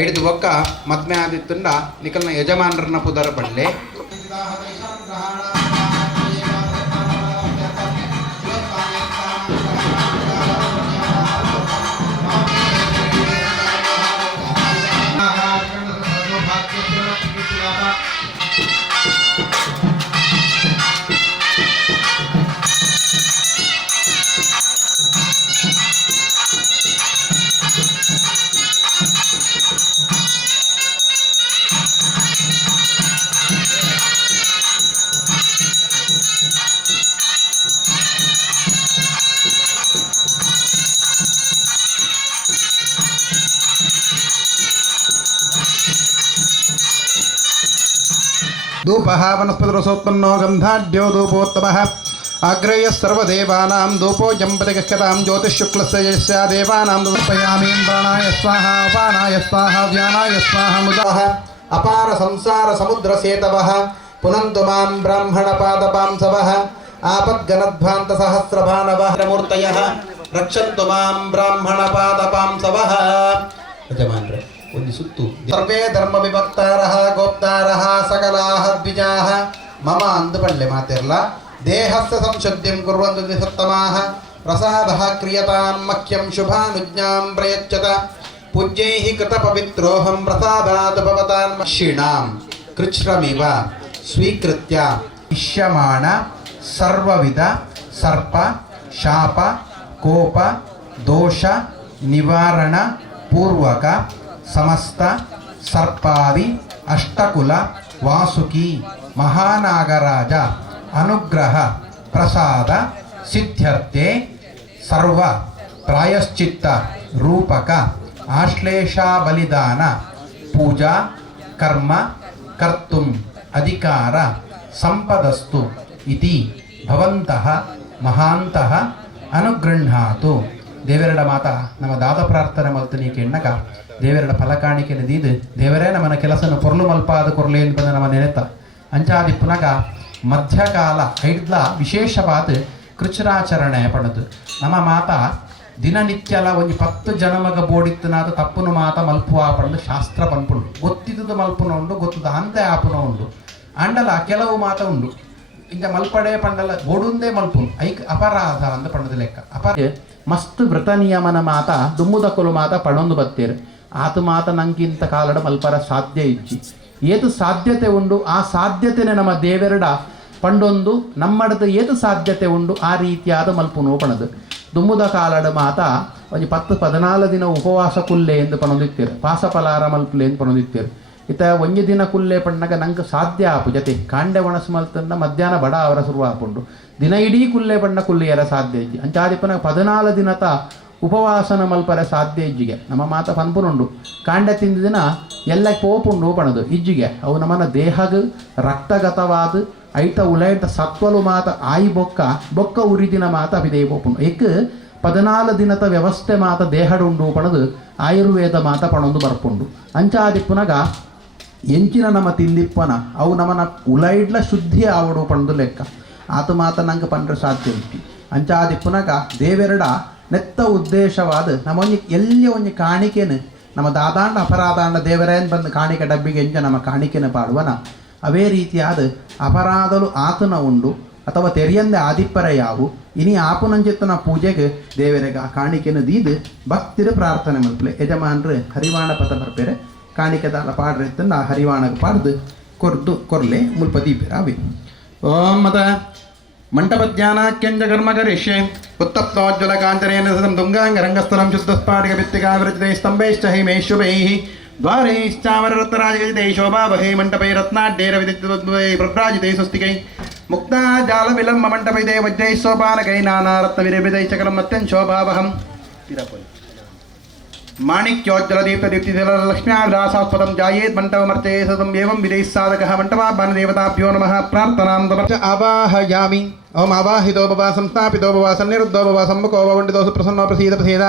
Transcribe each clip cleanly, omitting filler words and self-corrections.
ಐದು ಒಕ್ಕ ಮದ್ಮೆ ಆದಿತ್ತುಂಡ ನಿಕಲ್ನ ಯಜಮಾನರನ್ನ ಪುದರ ಪಡ್ಲೆ धूपः वनस्पतिरसोत्पन्नो गन्धाढ्यो धूपोत्तमः अग्रेयः सर्वदेवानां धूपो जम्पतिगच्छतां ज्योतिःशुक्लस्य यस्य देवानां समर्पयामि प्राणाय स्वाहा अपानाय स्वाहा व्यानाय स्वाहा मुदः अपार संसार समुद्रसेतवः पुनन्तु मां ब्राह्मणपादपांसवः आपद्गणध्वान्तसहस्रभानवः मूर्तयः रक्षन्तु मां ब्राह्मणपादपांसवः यजमानरे ಒಂದು ಸುತ್ತು ಸರ್ವೇ ಧರ್ಮ ವಿಭಕ್ತಾರಃ ಗೋಪ್ತಾರಃ ಸಕಲಾಃ ದ್ವಿಜಾಃ ಮಮ ಅಂದು ಪಳ್ಳೆ ಮಾತಿರಲ್ಲ ದೇಹಸ್ಯ ಸಂಶುದ್ಧಿಂ ಕುರ್ವಂತು ದ್ವಿಸತ್ತಮಾಃ ಪ್ರಸಾದಃ ಕ್ರಿಯತಾಂ ಮಖ್ಯಂ ಶುಭಾನುಜ್ಞಾಂ ಪ್ರಯಚ್ಛತ ಪೂಜ್ಯೈಃ ಕೃತ ಪವಿತ್ರೋಹಂ ಪ್ರಸಾದಾತ್ ಭವತಾನ್ ಮಕ್ಷಿಣಾಂ ಕೃಚ್ಛ್ರಮಿವ ಸ್ವೀಕೃತ್ಯ ಇಷ್ಯಮಾಣ ಸರ್ವವಿಧ ಸರ್ಪ ಶಾಪ ಕೋಪ ದೋಷ ನಿವಾರಣ ಪೂರ್ವಕ ಸಮಸ್ತ ಸರ್ಪಾದಿ ಅಷ್ಟಕುಲ ವಾಸುಕಿ ಮಹಾನಾಗರಾಜ ಅನುಗ್ರಹ ಪ್ರಸಾದ ಸಿದ್ಧ್ಯರ್ಥೆ ಸರ್ವ ಪ್ರಾಯಶ್ಚಿತ್ತ ರೂಪಕ ಆಶ್ಲೇಷಾ ಬಲಿದಾನ ಪೂಜಾ ಕರ್ಮ ಕರ್ತುಂ ಅಧಿಕಾರ ಸಂಪದಸ್ತು ಇತಿ ಭವಂತಃ ಮಹಾಂತಃ ಅನುಗೃಹಾತು ದೇವರಡ ಮಾತಾ ನಮ್ಮ ದಾದ ಪ್ರಾರ್ಥನೆ ಮಲ್ತನಿ ಕೆಣ್ಣಕ ದೇವರಡ ಫಲಕಾಣಿಕೆನ ದೀದು ದೇವರೇ ನಮ್ಮನ ಕೆಲಸನ ಪೊರ್ಲು ಮಲ್ಪಾದ ಕೊರ್ಲೆ ಅಂತ ನಮ್ಮ ನೆನೆತ ಅಂಚಾದಿ ಪುನಗ ಮಧ್ಯಕಾಲ ಐಡ್ಲ ವಿಶೇಷವಾದ ಕೃಚ್ಛ್ರಾಚರಣೆ ಪಣದು ನಮ್ಮ ಮಾತ ದಿನನಿತ್ಯಲ ಒಂದು 10 ಜನಮಗ ಬೋಡಿತ್ತನಾದ ತಪ್ಪುನು ಮಾತ ಮಲ್ಪುವ ಪಂಡು ಶಾಸ್ತ್ರ ಪನ್ಪುಂಡು ಗೊತ್ತಿದ್ದು ಮಲ್ಪುನ ಉಂಡು ಗೊತ್ತದ ಅಂತೆ ಆಪುನ ಉಂಡು ಅಂಡಲ ಕೆಲವು ಮಾತ ಉಂಡು ಇಂಕ ಮಲ್ಪಡೆ ಪಂಡಲ ಬೋಡುಂದೇ ಮಲ್ಪುನು ಐಕ್ ಅಪರಾಧ ಅಂತ ಪಂಡದ ಲೆಕ್ಕ ಮಸ್ತ್ ವ್ರತ ನಿಯಮನ ಮಾತ ದುಮ್ಮುದಕ್ಕಲು ಮಾತ ಪಡೊಂದು ಬತ್ತೇರು ಆತ ಮಾತ ನಂಗಿಂತ ಕಾಲಡ ಮಲ್ಪರ ಸಾಧ್ಯ ಇಜ್ಜಿ ಏತು ಸಾಧ್ಯತೆ ಉಂಡು ಆ ಸಾಧ್ಯತೆನೆ ನಮ್ಮ ದೇವೆರಡ ಪಂಡೊಂದು ನಮ್ಮಡದ ಏತು ಸಾಧ್ಯತೆ ಉಂಡು ಆ ರೀತಿಯಾದ ಮಲ್ಪುನು ಪಣದು ದುಮ್ಮುದ ಕಾಲಡ ಮಾತ ಒಂದು 10-14 ದಿನ ಉಪವಾಸ ಕುಲ್ಲೆ ಎಂದು ಪಣೊಂದಿತ್ತೇರು ಪಾಸಫಲಾರ ಮಲ್ಪುಲೆ ಎಂದು ಪಣೊಂದಿತ್ತೇರು ಇತ ಒಂಜಿ ದಿನ ಕುಲ್ಲೆ ಪಣ್ಣಗ ನಂಗೆ ಸಾಧ್ಯ ಆಪು ಜತೆ ಕಾಂಡೆ ಒಣಸು ಮಲ್ತನ್ನ ಮಧ್ಯಾಹ್ನ ಬಡ ಅವರ ಶುರು ಆಪುಂಡು ದಿನ ಇಡೀ ಕುಲ್ಲೆ ಪಣ್ಣ ಕುಲ್ಲೆಯರ ಸಾಧ್ಯ ಇಜ್ಜಿ ಅಂಚಾದಿಪ್ಪನ 14 ದಿನತ ಉಪವಾಸನ ಮಲ್ಪರ ಸಾಧ್ಯ ಇಜ್ಜಿಗೆ ನಮ್ಮ ಮಾತ ಪನ್ಪುನುಂಡು ಕಾಂಡೆ ತಿಂದ ದಿನ ಎಲ್ಲ ಪೋಪುಂಡು ಪಣದು ಇಜ್ಜಿಗೆ ಅವು ನಮ್ಮನ ದೇಹಗ ರಕ್ತಗತವಾದ ಐತ ಉಲೈಟ ಸತ್ವಲು ಮಾತ ಆಯಿ ಬೊಕ್ಕ ಉರಿದಿನ ಮಾತ ಅಭಿದೇಯ ಪೋಪುಂಡು ಏಕ್ 14 ದಿನದ ವ್ಯವಸ್ಥೆ ಮಾತ ದೇಹಡುಂಡು ಪಣದು ಆಯುರ್ವೇದ ಮಾತ ಪಣೊಂದು ಬರ್ಪುಂಡು ಅಂಚಾದಿಪ್ಪುನಗ ಎಂಚಿನ ನಮ್ಮ ತಿಂದಿಪ್ಪನ ಅವು ನಮ್ಮನ ಉಲೈಡ್ಲ ಶುದ್ಧಿ ಆವಡು ಪಣದು ಲೆಕ್ಕ ಆತ ಮಾತ ನಂಗೆ ಪಂಡ್ರೆ ಸಾಧ್ಯ ಇತ್ತು ಅಂಚಾದಿಪ್ಪುನಗ ದೇವೆರಡ ನೆತ್ತ ಉದ್ದೇಶವಾದ ನಮ್ಮೊಂದು ಎಲ್ಲಿ ಒಂದು ಕಾಣಿಕೆನು ನಮ್ಮ ದಾದಾಂಡ ಅಪರಾಧಾಂಡ ದೇವರೇನು ಬಂದು ಕಾಣಿಕೆ ಡಬ್ಬಿಗೆ ಎಂಜ ನಮ್ಮ ಕಾಣಿಕೆನ ಪಾಡುವನ ಅವೇ ರೀತಿಯಾದ ಅಪರಾಧಲು ಆತನ ಉಂಡು ಅಥವಾ ತೆರಿಯಂದೆ ಆದಿಪ್ಪರ ಯಾವು ಇನಿ ಆಪುನಂಚಿತ್ತನ ಪೂಜೆಗೆ ದೇವರಿಗೆ ಆ ಕಾಣಿಕೆನ ದೀದು ಭಕ್ತಿರ ಪ್ರಾರ್ಥನೆ ಮಲ್ಪಲೆ ಯಜಮಾನ್ರು ಹರಿವಾಣ ಪಥ ಬರ್ಪೇರೆ ಕಾಣಿಕೆದಾಲ ಪಾಡ್ರೆ ತಂದು ಆ ಹರಿವಾಣಗೆ ಪಾಡ್ದು ಕೊರ್ಲೆ ಮುಲ್ಪ ದೀಪೇರ ಅವಿ ಓಂ ಮತ ಮಂಟಪಜ್ಞಾನಾಖ್ಯಂಜ ಕರ್ಮಕರಿಷ್ಯೆ ಉತ್ತಪ್ತೋಜ್ವಲ ಕಾಂಚನೇನ ಸದಂ ತುಂಗಾಂಗರಂಗಸ್ಥಲಂ ಶುದ್ಧಸ್ಫಾಟಿಕ ಭಿತ್ತಿಕಾವೃತೈ ಸ್ತಂಭೈಶ್ಚ ಹಿಮೈಶ್ಶುಭೈಃ ದ್ವಾರೈಶ್ಚಾವರರತ್ನರಾಜಗೈತೈ ಶೋಭಾವಹೈ ಮಂಟಪೈ ರತ್ನಾಢ್ಯೈರವಿದಿಗ್ಧೈ ಪ್ರಭ್ರಾಜಿತೈ ಸ್ವಸ್ತಿಕೈ ಮುಕ್ತಾ ಜಾಲ ವಿಲಂಬ ಮಂಟಪೈತೈ ವಜ್ರೈ ಸೋಪಾನಕೈ ನಾನಾ ರತ್ನವಿರವಿದೈ ಚಕಲಂ ಅತ್ಯಂ ಶೋಭಾವಹಂ ಮಾಣಿಕ್ಯೋಜ್ವಲ ದೀಪ್ತದೀಪ್ತಿದಲ ಲಕ್ಷ್ಮ್ಯಾವಿಲಾಸಾಸ್ಪದಂ ಜಾಯೇತ್ ಮಂಟಪಮರ್ಚಯೇ ಸದಂ ಏವಂ ವಿಧೈಃ ಸಾಧಕಃ ಮಂಟಪಾಭ್ಯಾಂ ದೇವತಾಭ್ಯೋ ನಮಃ ಪ್ರಾರ್ಥನಾಂ ತಮರ್ಚ ಆವಾಹಯಾಮಿ ಓಂ ಆವಾಹಿತೋ ಭವ ಸಂಸ್ಥಾಪಿತೋ ಭವ ಸನ್ನಿರುದ್ಧೋ ಭವ ಸಮ್ಮುಖೋ ಭವ ವಂದಿತೋ ಸುಪ್ರಸನ್ನೋ ಪ್ರಸೀದ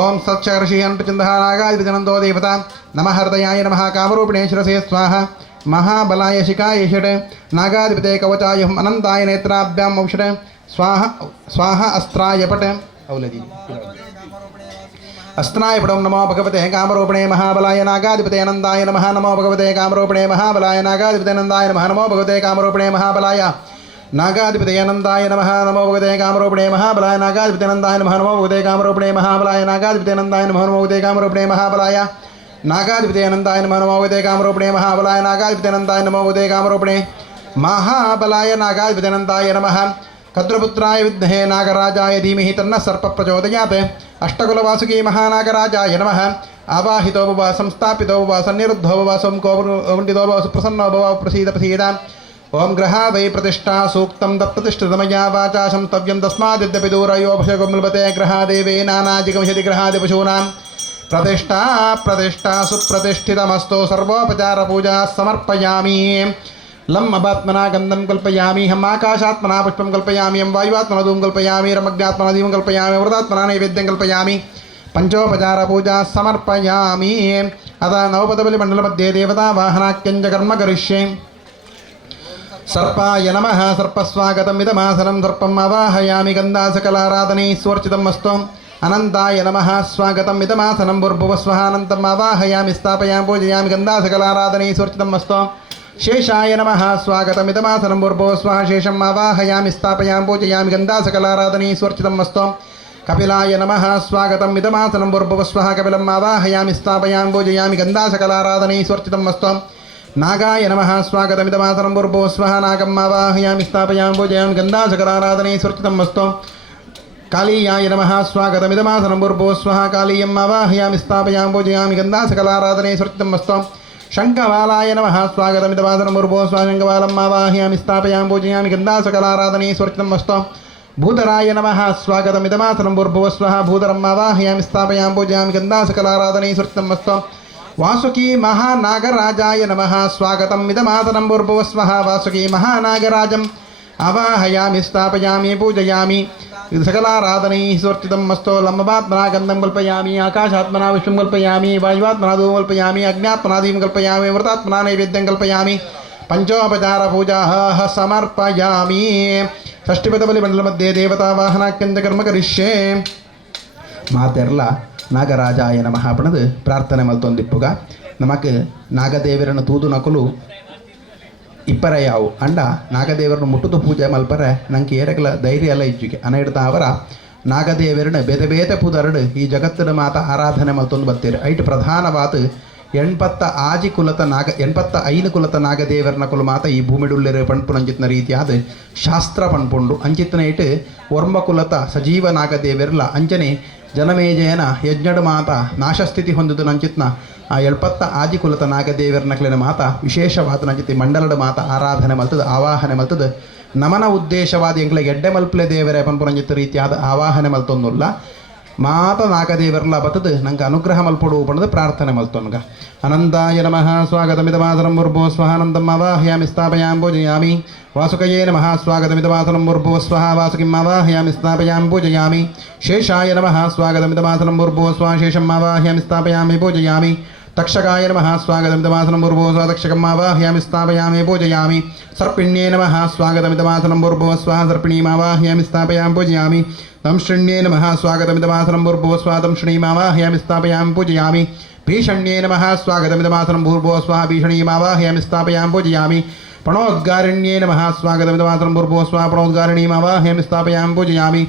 ಓಂ ಸತ್ಸರ್ಷಿ ಅನ್ಪಚಂದಃ ನಾಗಾದಿಜನಂದೋ ದೇವತಾ ನಮಃ ಹೃದಯಾಯ ನಮಃ ಕಾಮರೂಪಿಣೇ ಶಿರಸೇ ಸ್ವಾಹ महाबलाय शिखाय षट् नागाधिपते कवचाय अनंताय नेत्राभ्याम औषध स्वाहा स्वाहा अस्त्राय पट औलदी अस्त्राय पटं नमो भगवते कामरूपिणे महाबलाय नागाधिपते अनंताय नमः नमो भगवते कामरूपिणे महाबलाय नागाधिपते अनंताय नमः नमो भगवते कामरूपिणे महाबलाय नागाधिपते अनंताय नमः नमो भगवते कामरूपिणे महाबलाय नागाधिपते अनंताय नमः नमो भगवते कामरूपिणे महाबलाय नागाधिपते अनंताय नमः नमो भगवते कामरूपिणे महाबलाय नागाधिपते अनंताय नमः नमो भगवते कामरूपिणे महाबलाय नागाधिपते अनंताय नमो भगवते कामरूपिणे महाबलाय नागाधिपते अनंताय नमः कद्रपुत्राय विद्महे नागराजाय धीमहि तन्नः सर्पः प्रचोदयात् अष्टकुलवासुकी महानागराजाय नमः आवाहितो भव संस्थापितो भव सन्निरुद्धो भव सोमकोपण्डितो भव सुप्रसन्नो भव प्रसीद प्रसीद ओम ग्रहा वै प्रतिष्ठा सूक्तं दत्ततिष्ठतमया वाचा संस्तव्यं तस्मादिद्यपि दूरयो भशगुम्लपते ग्रहादेवे नानाजिगमिषति ग्रहादिपशूनां प्रतिष्ठा प्रतिष्ठा सुप्रतिष्ठितमस्तु सर्वोपचारपूजा समर्पयामि लम अबात्मना गंधम कल्पयामि हम आकाशात्मना पुष्पं कल्पयामि हम वायुवात्मना धूम कल्पयामि रमग्नात्मना दीपं कल्पयामि वृदात्मना नैवेद्यं कल्पयामि पंचोपचार पूजा समर्पयामि अतः नवपदबलि मंडल मध्ये देवता वाहनाख्यंज कर्म करिष्ये सर्पाय नमः सर्पस्वागतम् इदमासनं सर्पम् आवाहयामि गन्धासकलाराधने स्वर्चितम् अस्तु अनन्ताय नमः स्वागतम् इदमासनं भूर्भुवस्वः अनन्तम् आवाहयामि स्थापयामि पूजयामि गन्धासकलाराधने स्वर्चितम् अस्तु शेषाय नमः स्वागतम् इदमासनं भूर्भुवस्वः शेषम् आवाहयामि स्थापयामि पूजयामि गन्धासकलाराधने स्वर्चितम् अस्तु कपिलाय नमः स्वागतम् इदमासनं भूर्भुवस्वः कपिलम् आवाहयामि स्थापयामि पूजयामि गन्धासकलाराधने स्वर्चितम् अस्तु नागाय नमः स्वागतमिदमासनं भूर्भुवस्वः नागम् आवाहयामि स्थापयामि पूजयामि गन्धासकलाराधने स्वर्चितम् अस्तु कालीयाय नमः स्वागतमिदमासनं भूर्भुवस्वः कालीयम् आवाहयामि स्थापयामि पूजयामि गन्धासकलाराधने स्वर्चितम् अस्तु शङ्खवालाय नमः स्वागतमिदमासनं भूर्भुवस्वः शङ्खवालम् आवाहयामि स्थापयामि पूजयामि गन्धासकलाराधने स्वर्चितम् अस्तु भूधराय नमः स्वागतमिदमासनं भूर्भुवस्वः भूधरम् आवाहयामि स्थापयामि पूजयामि गन्धासकलाराधने स्वर्चितम् अस्तु वासुकी महानागराजाय नमः स्वागतम् इदमासनं भूर्भुवस्वः वासुकी महानागराजम् आवाहयामि स्थापयामि पूजयामि सकलाराधने स्वर्चितम् अस्तु लम्बात्मना गन्धं कल्पयामि आकाशात्मना विष्णुं कल्पयामि वायुवात्मना धूमं कल्पयामि अग्न्यात्मना दीपं कल्पयामि वृतात्मना नैवेद्यं कल्पयामि पंचोपचार पूजाः समर्पयामि षष्टिपदबलिमण्डलमध्ये देवता वाहनाख्यंच कर्म करिष्ये ಮಾತೆರ್ಲ ನಾಗರಾಜಾಯ ನಮಃ ಪಣದು ಪ್ರಾರ್ಥನೆ ಮಲ್ತೊಂದಿಪ್ಪುಗ ನಮಕ್ ನಾಗದೇವರನ್ನು ತೂದು ನಕಲು ಇಪ್ಪರ ಯಾವು ಅಂಡ ನಾಗದೇವರನ್ನು ಮುಟ್ಟುದು ಪೂಜೆ ಮಲ್ಪರೆ ನಂಗೆ ಏರಗಲ ಧೈರ್ಯ ಎಲ್ಲ ಇಜ್ಜಿಗೆ ಅನ ಹಿಡ್ತಾ ಅವರ ನಾಗದೇವರನ್ನು ಬೇತೆ ಬೇತೆ ಪೂದರಡು ಈ ಜಗತ್ತಿನ ಮಾತ ಆರಾಧನೆ ಮಲ್ತೊಂದು ಬರ್ತೀರಿ ಐಟ್ ಪ್ರಧಾನವಾದ 85 ಕುಲತ ನಾಗದೇವರನ ಕುಲು ಮಾತ ಈ ಭೂಮಿಡುಲ್ಲಿರ ಪಣ್ಪು ಅಂಚಿತ್ನ ರೀತಿಯಾದ ಶಾಸ್ತ್ರ ಪಣ್ಪುಂಡು ಅಂಚಿತ್ನ ಇಟ್ಟು ಒರ್ಮ ಕುಲತ ಸಜೀವ ನಾಗದೇವರ್ಲ ಅಂಚನೆ ಜನಮೇಜಯನ ಯಜ್ಞಡು ಮಾತ ನಾಶಸ್ಥಿತಿ ಹೊಂದಿದ್ದು ನಂಚಿತ್ನ ಆ 70 ಕುಲತ ನಾಗದೇವರನಕ್ಲಿನ ಮಾತ ವಿಶೇಷವಾದ ನಂಚಿತಿ ಮಂಡಲದ ಮಾತ ಆರಾಧನೆ ಮಲ್ತದ ಆವಾಹನೆ ಮಲ್ತದ ನಮನ ಉದ್ದೇಶವಾದ ಎಂಕ್ಲೆ ಎಡ್ಡೆ ಮಲ್ಪಲೆ ದೇವರೇ ಪಣ್ಪು ಅಂಚಿತ್ತ ರೀತಿಯಾದ ಆವಾಹನೆ ಮಲ್ತೊಂದುಲ್ಲ ಮಾತ ನಾಗದೇವರ್ಲ ಬತ್ತದು ನಂಗೆ ಅನುಗ್ರಹ ಮಲ್ಪಡು ಪಣದು ಪ್ರಾರ್ಥನೆ ಮಲ್ತೊನ್ಗ ಅನಂತಾಯ ನಮಃ ಸ್ವಾಗತಮಿದಮಾಸನಂ ಭೂರ್ಭುವಸ್ವಃ ಅನಂತಂ ಆವಾಹಯಾಮಿ ಸ್ಥಾಪಯಾಮಿ ಪೂಜಯಾಮಿ ವಾಸುಕಯೇ ನಮಃ ಸ್ವಾಗತಮಿದಮಾಸನಂ ಭೂರ್ಭುವಸ್ವಃ ವಾಸುಕಿಂ ಆವಾಹಯಾಮಿ ಸ್ಥಾಪಯಾಮಿ ಪೂಜಯಾಮಿ ಶೇಷಾಯ ನಮಃ ಸ್ವಾಗತಮಿದಮಾಸನಂ ಭೂರ್ಭುವಸ್ವಃ ಶೇಷಂ ಆವಾಹಯಾಮಿ ಸ್ಥಾಪಯಾಮಿ ಪೂಜಯಾಮಿ तक्षकाय नमः स्वागतमिदमासनं भूर्भुवस्वः तक्षकम् आवाहयामि स्थापयामि पूजयामि सर्पिण्ये नमः स्वागतमिदमासनं भूर्भुवस्वः सर्पिणीम् आवाहयामि स्थापयामि पूजयामि दंशृण्ये नमः स्वागतमिदमासनं भूर्भुवस्वः दंशृणीम् आवाहयामि स्थापयामि पूजयामि भीषण्ये नमः स्वागतमिदमासनं भूर्भुवस्वः भीषणीम् आवाहयामि स्थापयामि पूजयामि प्रणोद्गारिण्ये नमः स्वागतमिदमासनं भूर्भुवस्वः प्रणोद्गारिणीम् आवाहयामि स्थापयामि पूजयामि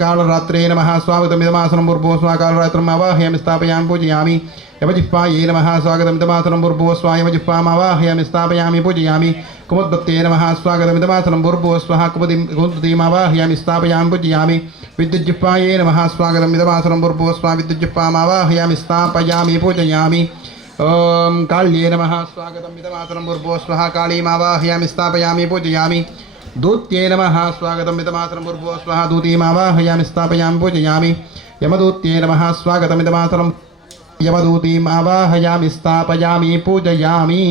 कालरात्रे नमः स्वागतमिदमासनं भूर्भुवस्वः कालरात्रम् आवाहयामि स्थापयामि पूजयामि यमजिह्वायै नमः स्वागतमिदमासनं भूर्भुवस्वः यमजिह्वाम् आवाहयामि स्थापयामि पूजयामि कुमुद्दत्ते नमः स्वागतमिदमासनं भूर्भुवस्वः कुमुदीम् आवाहयामि स्थापयामि पूजयामि विद्युज्जिह्वायै नमः स्वागतमिदमासनं भूर्भुवस्वः विद्युज्जिह्वाम् आवाहयामि स्थापयामि पूजयामि ओम काल्ये नमः स्वागतमिदमासनं भूर्भुवस्वः कालीम् आवाहयामि स्थापयामि पूजयामि दूत्ये नमः स्वागतमिदमासनं भूर्भुवस्वः दूतीम् आवाहयामि स्थापयामि पूजयामि यमदूत्ये नमः स्वागतमिदमासनं यमदूतीम् आवाहयामि स्थापयामि पूजयामि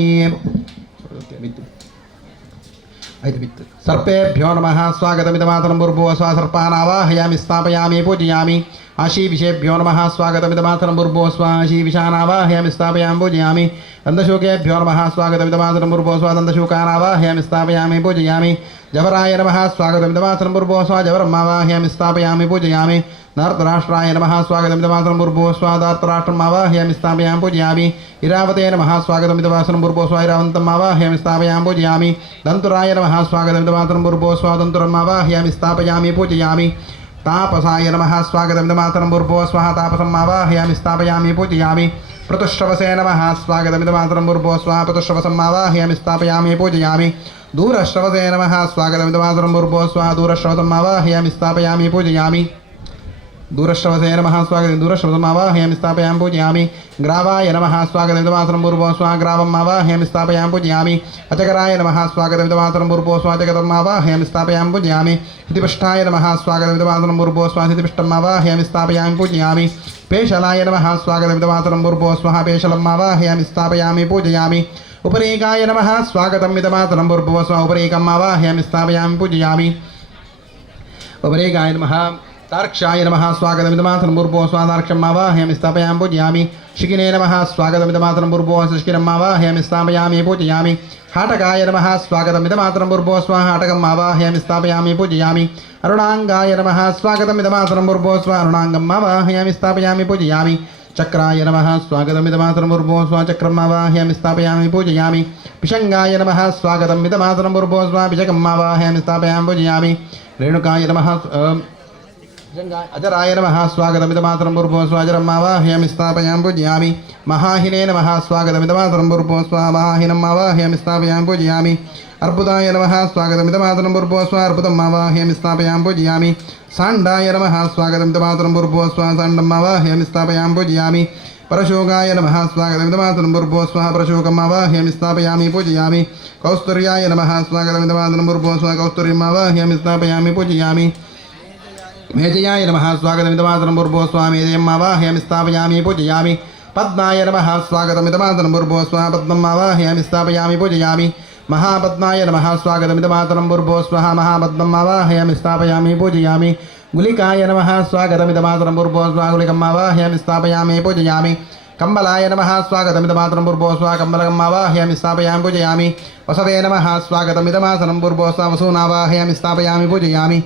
सर्पेभ्यो नमः स्वागतमिदमातरं भूर्भुवस्वः सर्पानावाहयामि स्थापयामि पूजयामि आशीविषेभ्यो नमः स्वागतमिदमातरं भूर्भुवस्वः आशीविषानावाहयामि स्थापयामि पूजयामि दन्तशूकेभ्यो नमः स्वागतमिदमातरं भूर्भुवस्वः दन्तशूकानावाहयामि स्थापयामि पूजयामि जवराय नमः स्वागतमिदमातरं भूर्भुवस्वः जवरमावाहयामि स्थापयामि पूजयामि धार्तराष्ट्राय नमः स्वागतमिदमातरं भूर्भुवस्वः धार्तराष्ट्रम् आवाहयामि स्थापयामि पूजयामि इरावते नमः स्वागतमिदमातरं भूर्भुवस्वः इरावन्तम् आवाहयामि स्थापयामि पूजयामि दन्तुराय नमः स्वागतमिदमातरं भूर्भुवस्वः दन्तुरम् आवाहयामि स्थापयामि पूजयामि तापसाय नमः स्वागतमिदमातरं भूर्भुवस्वः तापसम् आवाहयामि स्थापयामि पूजयामि प्रतुश्रवसे नमः स्वागतमिदमातरं भूर्भुवस्वः प्रतुश्रवसम् आवाहयामि स्थापयामि पूजयामि दूरश्रवसे नमः स्वागतमिदमातरं भूर्भुवस्वः दूरश्रवसम् आवाहयामि स्थापयामि पूजयामि दूरश्रवसे नमः स्वागतं दूरश्रवसम् आवाहयामि स्थापयामि पूजयामि ग्रावाय नमः स्वागतमिदमातरं भूर्भुवस्वः ग्रावम् आवाहयामि स्थापयामि पूजयामि अजगराय नमः स्वागतमिदमातरं भूर्भुवस्वः अजगतम् आवाहयामि स्थापयामि पूजयामि स्थितिपृष्ठाय नमः स्वागतमिदमातरं भूर्भुवस्वः स्थितिपृष्ठम् आवाहयामि स्थापयामि पूजयामि पेशलाय नमः स्वागतमिदमातरं भूर्भुवस्वः पेशलम् आवाहयामि स्थापयामि पूजयामि उपरेकाय नमः स्वागतमिदमातरं भूर्भुवस्वः उपरेकम् आवाहयामि स्थापयामि पूजयामि उपरेकाय नमः तार्क्षाय नमः स्वागतमिदमातरं भूर्भुवस्वः तार्क्षम् आवाहयामि स्थापयामि पूजयामि शिखिने नमः स्वागतमिदमातरं भूर्भुवस्वः शिखिनम् आवाहयामि स्थापयामि पूजयामि हाटकाय नमः स्वागतमिदमातरं भूर्भुवस्वः हाटकम् आवाहयामि स्थापयामि पूजयामि अरुणाङ्गाय नमः स्वागतमिदमातरं भूर्भुवस्वः अरुणाङ्गम् आवाहयामि स्थापयामि पूजयामि चक्राय नमः स्वागतमिदमातरं भूर्भुवस्वः चक्रम् आवाहयामि स्थापयामि पूजयामि पिशङ्गाय नमः स्वागतमिदमातरं भूर्भुवस्वः पिशकम् आवाहयामि स्थापयामि पूजयामि रेणुकाय नमः अजराय नमः स्वागतमिदमातरं भूर्भुवस्वः अजरम् आवाहयामि स्थापयामि पूजयामि महाहिने नमः स्वागतमिदमातरं भूर्भुवस्वः महाहिनम् आवाहयामि स्थापयामि पूजयामि अर्बुदाय नमः स्वागतमिदमातरं भूर्भुवस्वः अर्बुदम् आवाहयामि स्थापयामि पूजयामि साण्डाय नमः स्वागतमिदमातरं भूर्भुवस्वः साण्डम् आवाहयामि स्थापयामि पूजयामि परशोगाय नमः स्वागतमिदमातरं भूर्भुवस्वः परशोकम् आवाहयामि स्थापयामि पूजयामि कौस्तुर्याय नमः स्वागतमिदमातरं भूर्भुवस्वः कौस्तुर्यम् आवाहयामि स्थापयामि पूजयामि मेजयाय नमः स्वागतमिदमातरं भूर्भुवस्वः मेजयम् आवाहयामि स्थापयामि पूजयामि पद्माय नमः स्वागतमिदमातरं भूर्भुवस्वः पद्मम् आवाहयामि स्थापयामि पूजयामि महापद्माय नमः स्वागतमिदमातरं भूर्भुवस्वः महापद्मम् आवाहयामि स्थापयामि पूजयामि गुलिकाय नमः स्वागतमिदमातरं भूर्भुवस्वः गुलिकम् आवाहयामि स्थापयामि पूजयामि कम्बलाय नमः स्वागतमिदमातरं भूर्भुवस्वः कम्बलकम् आवाहयामि स्थापयामि पूजयामि वसवे नमः स्वागतमिदमातरं भूर्भुवस्वः वसून् आवाहयामि स्थापयामि पूजयामि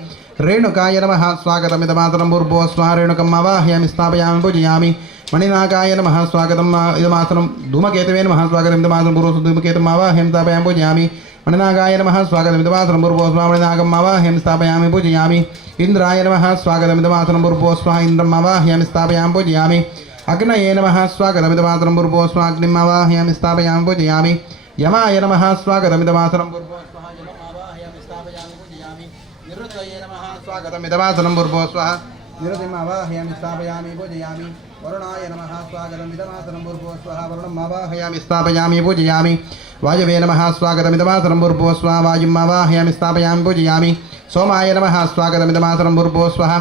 रेणुकाय नमः स्वागतमिदमातरं भूर्भुवस्वः रेणुकम् आवाहयामि स्थापयामि पूजयामि मणिनागाय नमः स्वागतम् इदमातरं धूमकेतवे नमः स्वागतमिदमातरं भूर्भुवस्वः धूमकेतुम् आवाहयामि स्थापयामि पूजयामि मणिनागाय नमः स्वागतमिदमातरं भूर्भुवस्वः मणिनागम् आवाहयामि स्थापयामि पूजयामि इन्द्राय नमः स्वागतमिदमातरं भूर्भुवस्वः इन्द्रम् आवाहयामि स्थापयामि पूजयामि अग्नये नमः स्वागतमिदमातरं भूर्भुवस्वः अग्निम् आवाहयामि स्थापयामि पूजयामि यमाय नमः स्वागतमिदमातरं भूर्भुवस्वः यमम् आवाहयामि स्थापयामि पूजयामि निरुतये नमः स्वागतमिदमातरं भूर्भुवस्वः निरुतिम् आवाहयामि स्थापयामि पूजयामि वरुणाय नमः स्वागतमिदमातरं भूर्भुवस्वः वरुणम् आवाहयामि स्थापयामि पूजयामि वायवे नमः स्वागतमिदमातरं भूर्भुवस्वः वायुम् आवाहयामि स्थापयामि पूजयामि सोमाय नमः स्वागतमिदमातरं भूर्भुवस्वः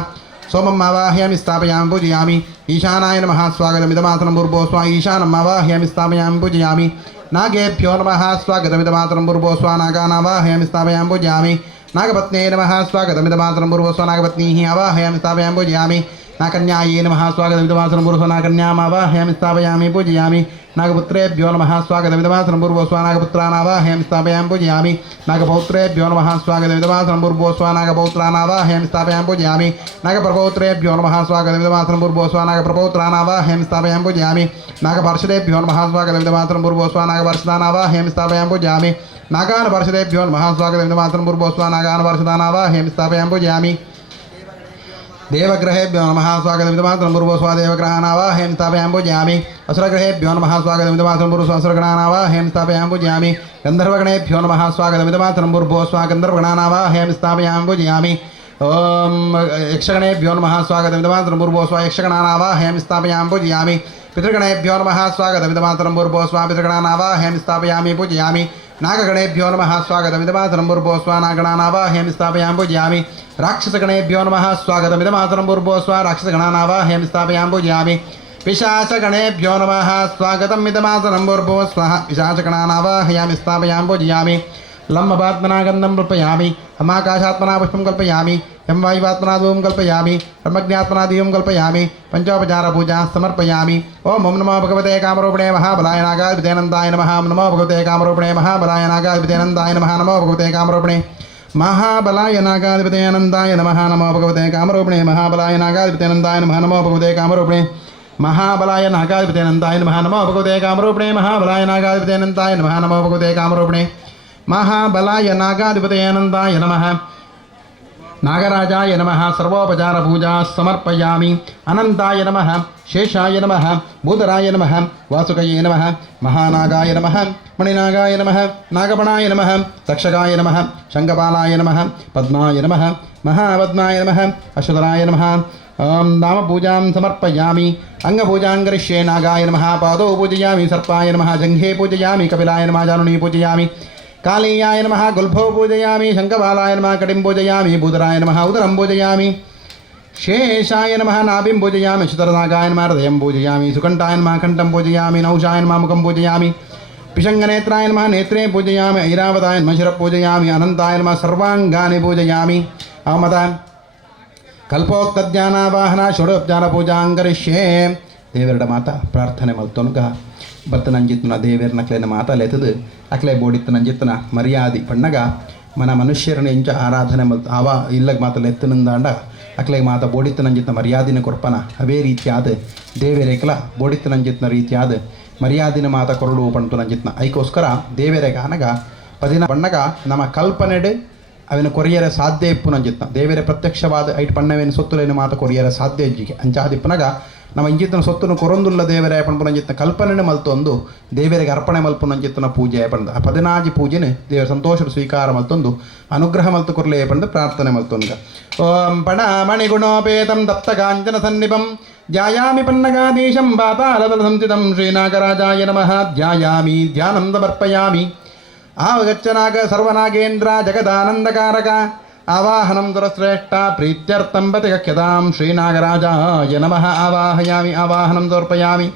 सोमम् आवाहयामि स्थापयामि पूजयामि ईशानाय नमः स्वागतमिदमातरं भूर्भुवस्वः ईशानम् आवाहयामि स्थापयामि पूजयामि नागेभ्यो नमः स्वागतमिदमातरं भूर्भुवस्वः नागान् आवाहयामि स्थापयामि पूजयामि नागपत्न्यै नमः स्वागतमिदमातरं भूर्भुवस्वः नागपत्नीः आवाहयामि स्थापयामि पूजयामि नाकन्यायै नमः स्वागतमिदमातरं भूर्भुवस्वः नाकन्याम् आवाहयामि स्थापयामि पूजयामि नागपुत्रेभ्यो नमः स्वागतमिदमातरं भूर्भुवस्वः नागपुत्रान् आवाहयामि स्थापयामि पूजयामि नागपौत्रेभ्यो नमः स्वागतमिदमातरं भूर्भुवस्वः नागपौत्रान् आवाहयामि स्थापयामि पूजयामि नागप्रपौत्रेभ्यो नमः स्वागतमिदमातरं भूर्भुवस्वः नागप्रपौत्रान् आवाहयामि स्थापयामि पूजयामि नागपार्षदेभ्यो नमः स्वागतमिदमातरं भूर्भुवस्वः नागपार्षदान् आवाहयामि स्थापयामि पूजयामि नागान् पार्षदेभ्यो नमः स्वागतमिदमातरं भूर्भुवस्वः नागान् पार्षदान् आवाहयामि स्थापयामि पूजयामि देवग्रहेभ्यो नमः स्वागतमिदमातरं भूर्भुवस्वः देवग्रहान् आवाहयामि स्थापयामि पूजयामि असुरग्रहेभ्यो नमः स्वागतमिदमातरं भूर्भुवस्वः असुरगणान् आवाहयामि स्थापयामि पूजयामि गन्धर्वगणेभ्यो नमः स्वागतमिदमातरं भूर्भुवस्वः गन्धर्वगणान् आवाहयामि स्थापयामि पूजयामि ओम यक्षगणेभ्यो नमः स्वागतमिदमातरं भूर्भुवस्वः यक्षगणान् आवाहयामि स्थापयामि पूजयामि पितृगणेभ्यो नमः स्वागतमिदमातरं भूर्भुवस्वः पितृगणान् आवाहयामि स्थापयामि पूजयामि नागगणेभ्यो नमः स्वागतमिदमातरं भूर्भुवस्वः नागगणान् आवाहयामि स्थापयामि पूजयामि राक्षसगणेभ्यो नमः स्वागतमिदमातरं भूर्भुवस्वः राक्षसगणान् आवाहयामि स्थापयामि पूजयामि पिशाचगणेभ्यो नमः स्वागतमिदमातरं भूर्भुवस्वः पिशाचगणान् आवाहयामि स्थापयामि पूजयामि लम्बपात्मना गन्धं कल्पयामि हमाकाशात्मना पुष्पं कल्पयामि यं वायुवात्मना धूमं कल्पयामि ब्रह्मज्ञात्मना दीपं कल्पयामि पंचोपचारपूजा समर्पयामि ओम नमो भगवते कामरूपिणे महाबलाय नागाधिपतेनन्दाय नमः नमो भगवते कामरूपिणे महाबलाय नागाधिपतेनन्दाय नमः नमो भगवते कामरूपिणे महाबलाय नागाधिपतेनन्दाय नमः नमो भगवते कामरूपिणे महाबलाय नागाधिपतेनन्दाय नमः नमो भगवते कामरूपिणे महाबलाय नागाधिपतेनन्दाय नमः नमो भगवते कामरूपिणे महाबलाय नागाधिपतेनन्दाय नमः नमो भगवते कामरूपिणे महाबलाय नागाधिपतेनन्दाय नमः नागराजाय नमः सर्वोपचार पूजा समर्पयामि अनंताय नमः शेषाय नमः भूधराय नमः वासुकये नमः महानागाय नमः मणिनागाय नमः नागपणाय नमः तक्षकाय नमः शंखपालाय नमः पद्माय नमः महापद्माय नमः अश्वधराय नमः नामपूजां समर्पयामि अंगपूजां करिष्ये नागाय नमः पादौ पूजयामि सर्पाय नमः जङ्घे पूजयामि कपिलाय नमः जानुनी पूजयामि कालीयाय नमः गुल्भो पूजयामि शंखपालाय नमः कटिं पूजयामि भूधराय नमः उदरं पूजयामि शेषाय नमः नाभिं पूजयामि शुतरनागाय नमः हृदयं पूजयामि सुकण्ठाय नमः कण्ठं पूजयामि नौषाय नमः मुखं पूजयामि पिशङ्गनेत्राय नमः नेत्रे पूजयामि ऐरावताय नमः शिरः पूजयामि अनन्ताय नमः सर्वाङ्गानि पूजयामि अहमत कल्पोक्तज्ञानावाहन षोडोपचार पूजां करिष्ये देवरड माता प्रार्थने मल्तोनुग बर्तनंजित्तुन देवेर नक्लेन माता लेतದು ಅಕ್ಲೆ ಬೋಡಿತ್ತನಂಜಿತ್ತನ ಮರ್ಯಾದಿ ಪಣ್ಣಗ మన మనుష్యరని ఎంచ ఆరాధన ఆవా ఇళ్ళకి మాత లెత్తనందాండ ಅಕ್ಲೆಗೆ ಮಾತ ಬೋಡಿತ್ತನಂಜಿತ್ತ ಮರ್ಯಾದಿನ ಕೊರ್ಪನ ಅವೇ ರೀತಿಯಾದ ದೇವರೇಕಲ ಬೋಡಿತ್ತನಂಜಿತ್ತನ ರೀತಿಯಾದ ಮರ್ಯಾದಿನ ಮಾತ ಕೊರಡು ಪಂಟುನಂಜಿತ್ನ ಐಕೋಸ್ಕರ ದೇವರೇಗ ಅನಗ ಪದಿನ ಬಣ್ಣಗ ನಮ್ಮ ಕಲ್ಪನೆಡೆ ಅವಿನ ಕೊರಿಯರ ಸಾಧ್ಯ ಇಪ್ಪುನಂಜಿತ್ನ ದೇವರ ಪ್ರತ್ಯಕ್ಷವಾದ ಐಟ್ ಪಣ್ಣವೇನು ಸೊತ್ತುಲೇನು ಮಾತ ಕೊರಿಯರ ಸಾಧ್ಯ ಇಜ್ಜಿಗೆ ಅಂಚಾದಿಪ್ಪನಗ ನಮ್ಮ ಇಂಜಿತ್ತನ ಸೊತ್ತನ್ನು ಕೊರೊಂದುಲ್ಲ ದೇವರೇ ಪಣಪುನಂಜಿತ್ತನ ಕಲ್ಪನೆ ಮಲ್ತೊಂದು ದೇವರಿಗೆ ಅರ್ಪಣೆ ಮಲ್ಪುನಂಜಿತ್ತನ ಪೂಜೆ ಪಂಡ ಆ ಪದಿನಾಜಿ ಪೂಜೆನೆ ದೇವರ ಸಂತೋಷ ಸ್ವೀಕಾರ ಮಲ್ತೊಂದು ಅನುಗ್ರಹ ಮಲ್ತು ಕೊರ್ಲೆ ಪಂಡ ಪ್ರಾರ್ಥನೆ ಮಲ್ತೊಂದು ಓಂ ಪಣ ಮಣಿಗುಣೋಪೇತಂ ದಪ್ತಕಾಂಚನ ಸನ್ನಿಪಂ ಧ್ಯಾಯಾಮಿ ಪನ್ನಗಾಧೀಶಂ ಪಾತಾಳದಲ ಸಂಚಿತಂ ಶ್ರೀನಾಗರಾಜಾಯ ನಮಃ ಧ್ಯಾಯಾಮಿ ಧ್ಯಾನಂ ಸಮರ್ಪಯಾಮಿ आवगच्छनाग सर्वनागेन्द्र जगदानंदकारक आवाहनं दुरश्रेष्ठ प्रीत्यर्थं प्रतिगच्छतां श्रीनागराजाय नमः आवाहयामि आवाहनं समर्पयामि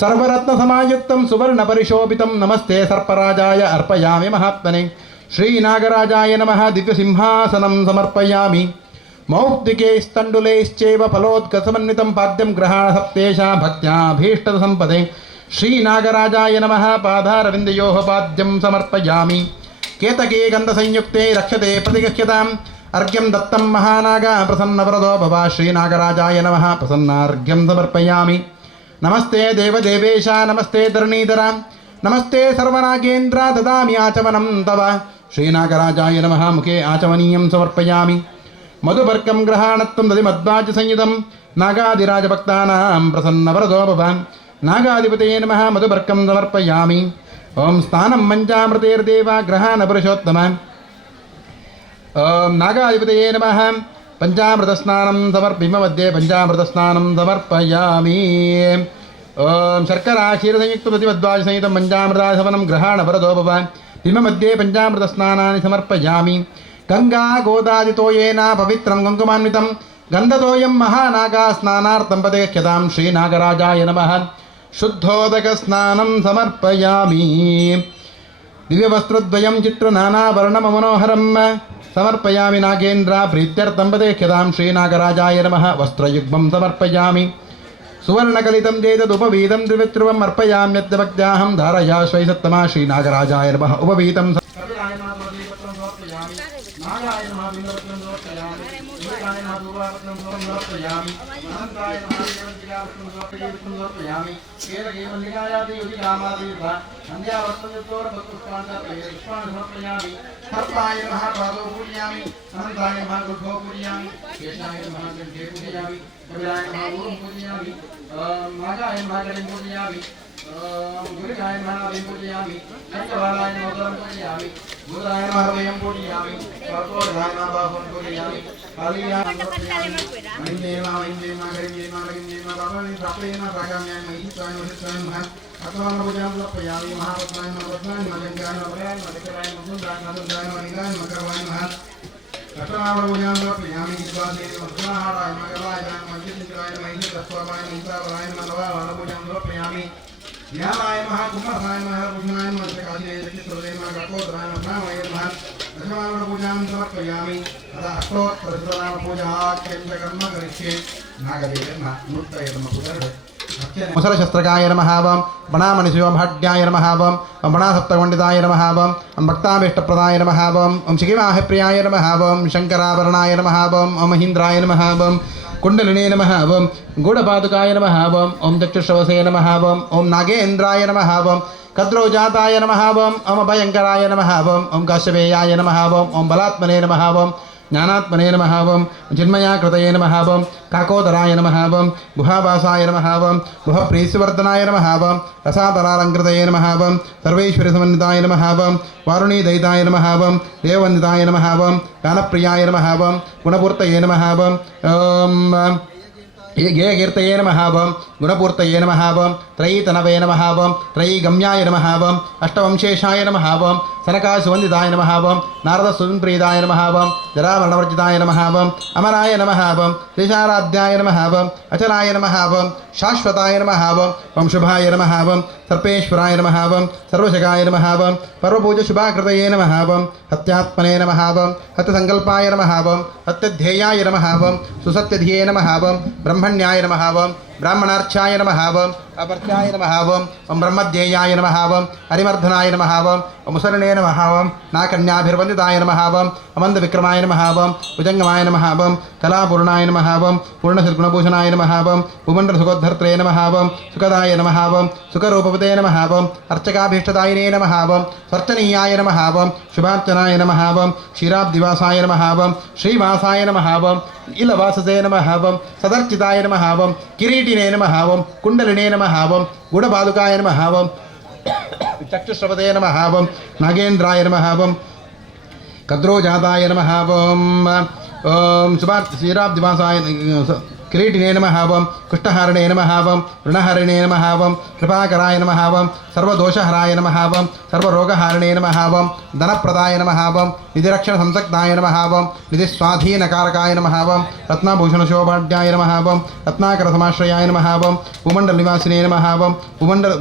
सर्वरत्नसमायुक्तं सुवर्णपरिशोभितं नमस्ते सर्पराजाय अर्पयामि महात्मने श्रीनागराजाय नमः दिव्यसिंहासनं समर्पयामि मौक्तिकैस्तण्डुलैश्चैव फलोत्कसमन्वितं पाद्यं ग्रहाणसप्तेषा भक्त्याभीष्टसम्पदे श्रीनागराजाय नमः पादारविन्दयोः पाद्यं समर्पयामि केतके गन्धसंयुक्ते रक्षते प्रतिगच्छताम् अर्घ्यं दत्तं महानाग प्रसन्नवरदो भव श्रीनागराजाय नमः प्रसन्नार्घ्यं समर्पयामि नमस्ते देवदेवेश नमस्ते धरणीधर नमस्ते सर्वनागेन्द्र ददामि आचमनं तव श्रीनागराजाय नमः मुखे आचमनीयं समर्पयामि मधुपर्कं ग्रहाणत्वं दधिमद्वाजसंयुतं नागादिराजभक्तानां प्रसन्नवरदो भव नागाधिपतये नमः मधुपर्कं समर्पयामि ओं स्नानं मञ्चामृतेर्देव ग्रहाणपुरुषोत्तम ओं नागाधिपतये नमः पञ्चामृतस्नानं समर्पिममध्ये पञ्चामृतस्नानं समर्पयामि ओं शर्करा क्षीरसंयुक्तप्रतिमद्वाजसंयुतं पञ्चामृतासवनं ग्रहाणवरदो भव पिममध्ये पञ्चामृतस्नानानि समर्पयामि गङ्गा गोदादितोयेन पवित्रं कुङ्कुमान्वितं गन्धतोयं महानागा स्नानार्थं प्रतिगच्छतां श्रीनागराजाय नमः शुद्धोदक स्नानं समर्पयामि दिव्यवस्त्रद्वयं चित्रनानावर्णमनोहरं समर्पयामि नागेन्द्र प्रीत्यर्थं प्रतिगच्छतां श्रीनागराजाय नमः वस्त्रयुग्मं समर्पयामि सुवर्णकलितं चेतदुपवीतं दिव्यत्रुवम् अर्पयाम्यत्यभक्त्याहं धारयाश्वै सत्तमा श्रीनागराजाय नमः उपवीतं नागाय नमः बिन्दवत्नं समर्पयामि नागाय नमः दूर्वावत्नं समर्पयामि अनन्ताय नमः देवतिकावत्नं समर्पयामि केरगे मल्लिकायाति युधिकामातीर्थ अन्यावत्नयुक्तोरभक्तपुष्पान् समर्पयामि सर्पाय नमः पादौ पूजयामि अनन्ताय नमः गुल्भो पूजयामि शेषाय नमः कण्ठे पूजयामि कपिलाय नमः ऊर्ध्वं पूजयामि नागाय नमः कटिं पूजयामि गुरुकाय नमः नाभिं पूजयामि शङ्खपालाय नमः उदरं पूजयामि भूधराय नमः हृदयं पूजयामि कर्पूराय नमः बाहुं पूजयामि कालीयाय नमः मणिदेवा वैन्देवा गरिदेवा लगिन्देवा बाबानि प्राप्तेन प्रागाम्याय महिषाय महिषाय नमः अथवान् पूजां समर्पयामि महापद्माय नमः पद्माय नमः जङ्गाय नमः भयाय नमः दिक्कराय नमः सुन्दराय नमः सुन्दराय नमः निगाय नमः करवाय नमः लक्ष्मणाय पूजां समर्पयामि विश्वासे नमः सुनाहाराय नमः गवाय नमः मञ्जुचित्राय नमः महिषाय नमः ईशावराय नमः नवाय पूजां समर्पयामि ज्ञानाय नमः कुम्भराय नमः भुजनाय नमः काशिनाय चक्षुर्वदे नमः गणपतराय नमः नामाय नमः दशमावरण पूजां समर्पयामि अतः अष्टोत्तरशतनाम पूजा कर्म करिष्ये नागदेवे नमः मूर्तये नमः पूजा मुसलशस्त्रकाय नमः वं बणामणिशिवभाड्याय नमः वं बणासप्तपण्डिताय नमः वं भक्ताभीष्टप्रदाय नमः वं शिखिमाहप्रियाय नमः वं शङ्कराभरणाय नमः वं महीन्द्राय नमः वं कुण्डलिने नमः वं गूढपादुकाय नमः वं चक्षुश्रवसे नमः वं नागेन्द्राय नमः वं कद्रौजाताय नमः वं भयङ्कराय नमः वं काश्यपेयाय नमः वं बलात्मने नमः वं ज्ञानात्मने नमः वं चिन्मयाकृतये नमः वं काकोदराय नमः वं गुहावासाय नमः वं गुहप्रीतिवर्धनाय नमः वं रसातलालङ्कृतये नमः वं सर्वैश्वर्यसमन्विताय नमः वं वारुणीदयिताय नमः वं देववन्दिताय नमः वं गानप्रियाय नमः वं गुणपूर्तये नमः वं कीर्तये नमः वं गुणपूर्तये नमः वं त्रयीतनवे नमः वं त्रयीगम्याय नमः वं अष्टवंशेषाय नमः वं सनकासुवन्दिताय नमः वं नारदसुप्रीताय नमः वं जरामरणवर्जिताय नमः वं अमराय नमः वं त्रिशाराध्याय नमः वं अचलाय नमः वं शाश्वताय नमः वं शुभाय नमः वं सर्पेश्वराय नमः वं सर्वशकाय नमः वं पर्वपूजशुभाकृतये नमः वं हत्यात्मने नमः वं हतसङ्कल्पाय नमः वं हत्यध्येयाय नमः वं सुसत्यधिये नमः वं ब्रह्मण्याय नमः वं ब्राह्मणार्चाय नमः वं अपर्चाय नमः वं ब्रह्मध्येयाय नमः वं हरिवर्धनाय नमः वं मुसलने नमः वं नाकन्याभिर्वन्दिताय नमः वं अमन्दविक्रमाय नमः वं भुजङ्गमाय नमः वं कलापूर्णाय नमः वं पूर्णसद्गुणभूषणाय नमः वं भूमण्डलसुखोद्धर्त्रे नमः वं सुखदाय नमः वं सुखरूपपते नमः वं अर्चकाभीष्टदायिने नमः वं स्वर्चनीयाय नमः वं शुभार्चनाय नमः वं क्षीराब्दिवासाय नमः वं श्रीवासाय नमः वं इलवाससे नमः वं सदर्चिताय नमः वं किरीटिने नमः वं कुण्डलिने नमः वं गूढपादुकाय नमः वं चक्षुश्रवते नमः वं नागेन्द्राय नमः वं कद्रोजाताय नमः वं क्षीराब्दिवासाय किरीटिने नमः वं कुष्ठहारिणे नमः वं ऋणहरिणे नमः वं कृपाकराय नमः वं सर्वदोषहराय नमः वं सर्वरोगहारिणे नमः वं धनप्रदाय नमः वं निधिरक्षणसंसक्ताय नमः वं निधिस्वाधीनकारकाय नमः वं रत्नभूषणशोभाढ्याय नमः वं रत्नाकरसमाश्रयाय नमः वं भूमण्डलनिवासिने नमः वं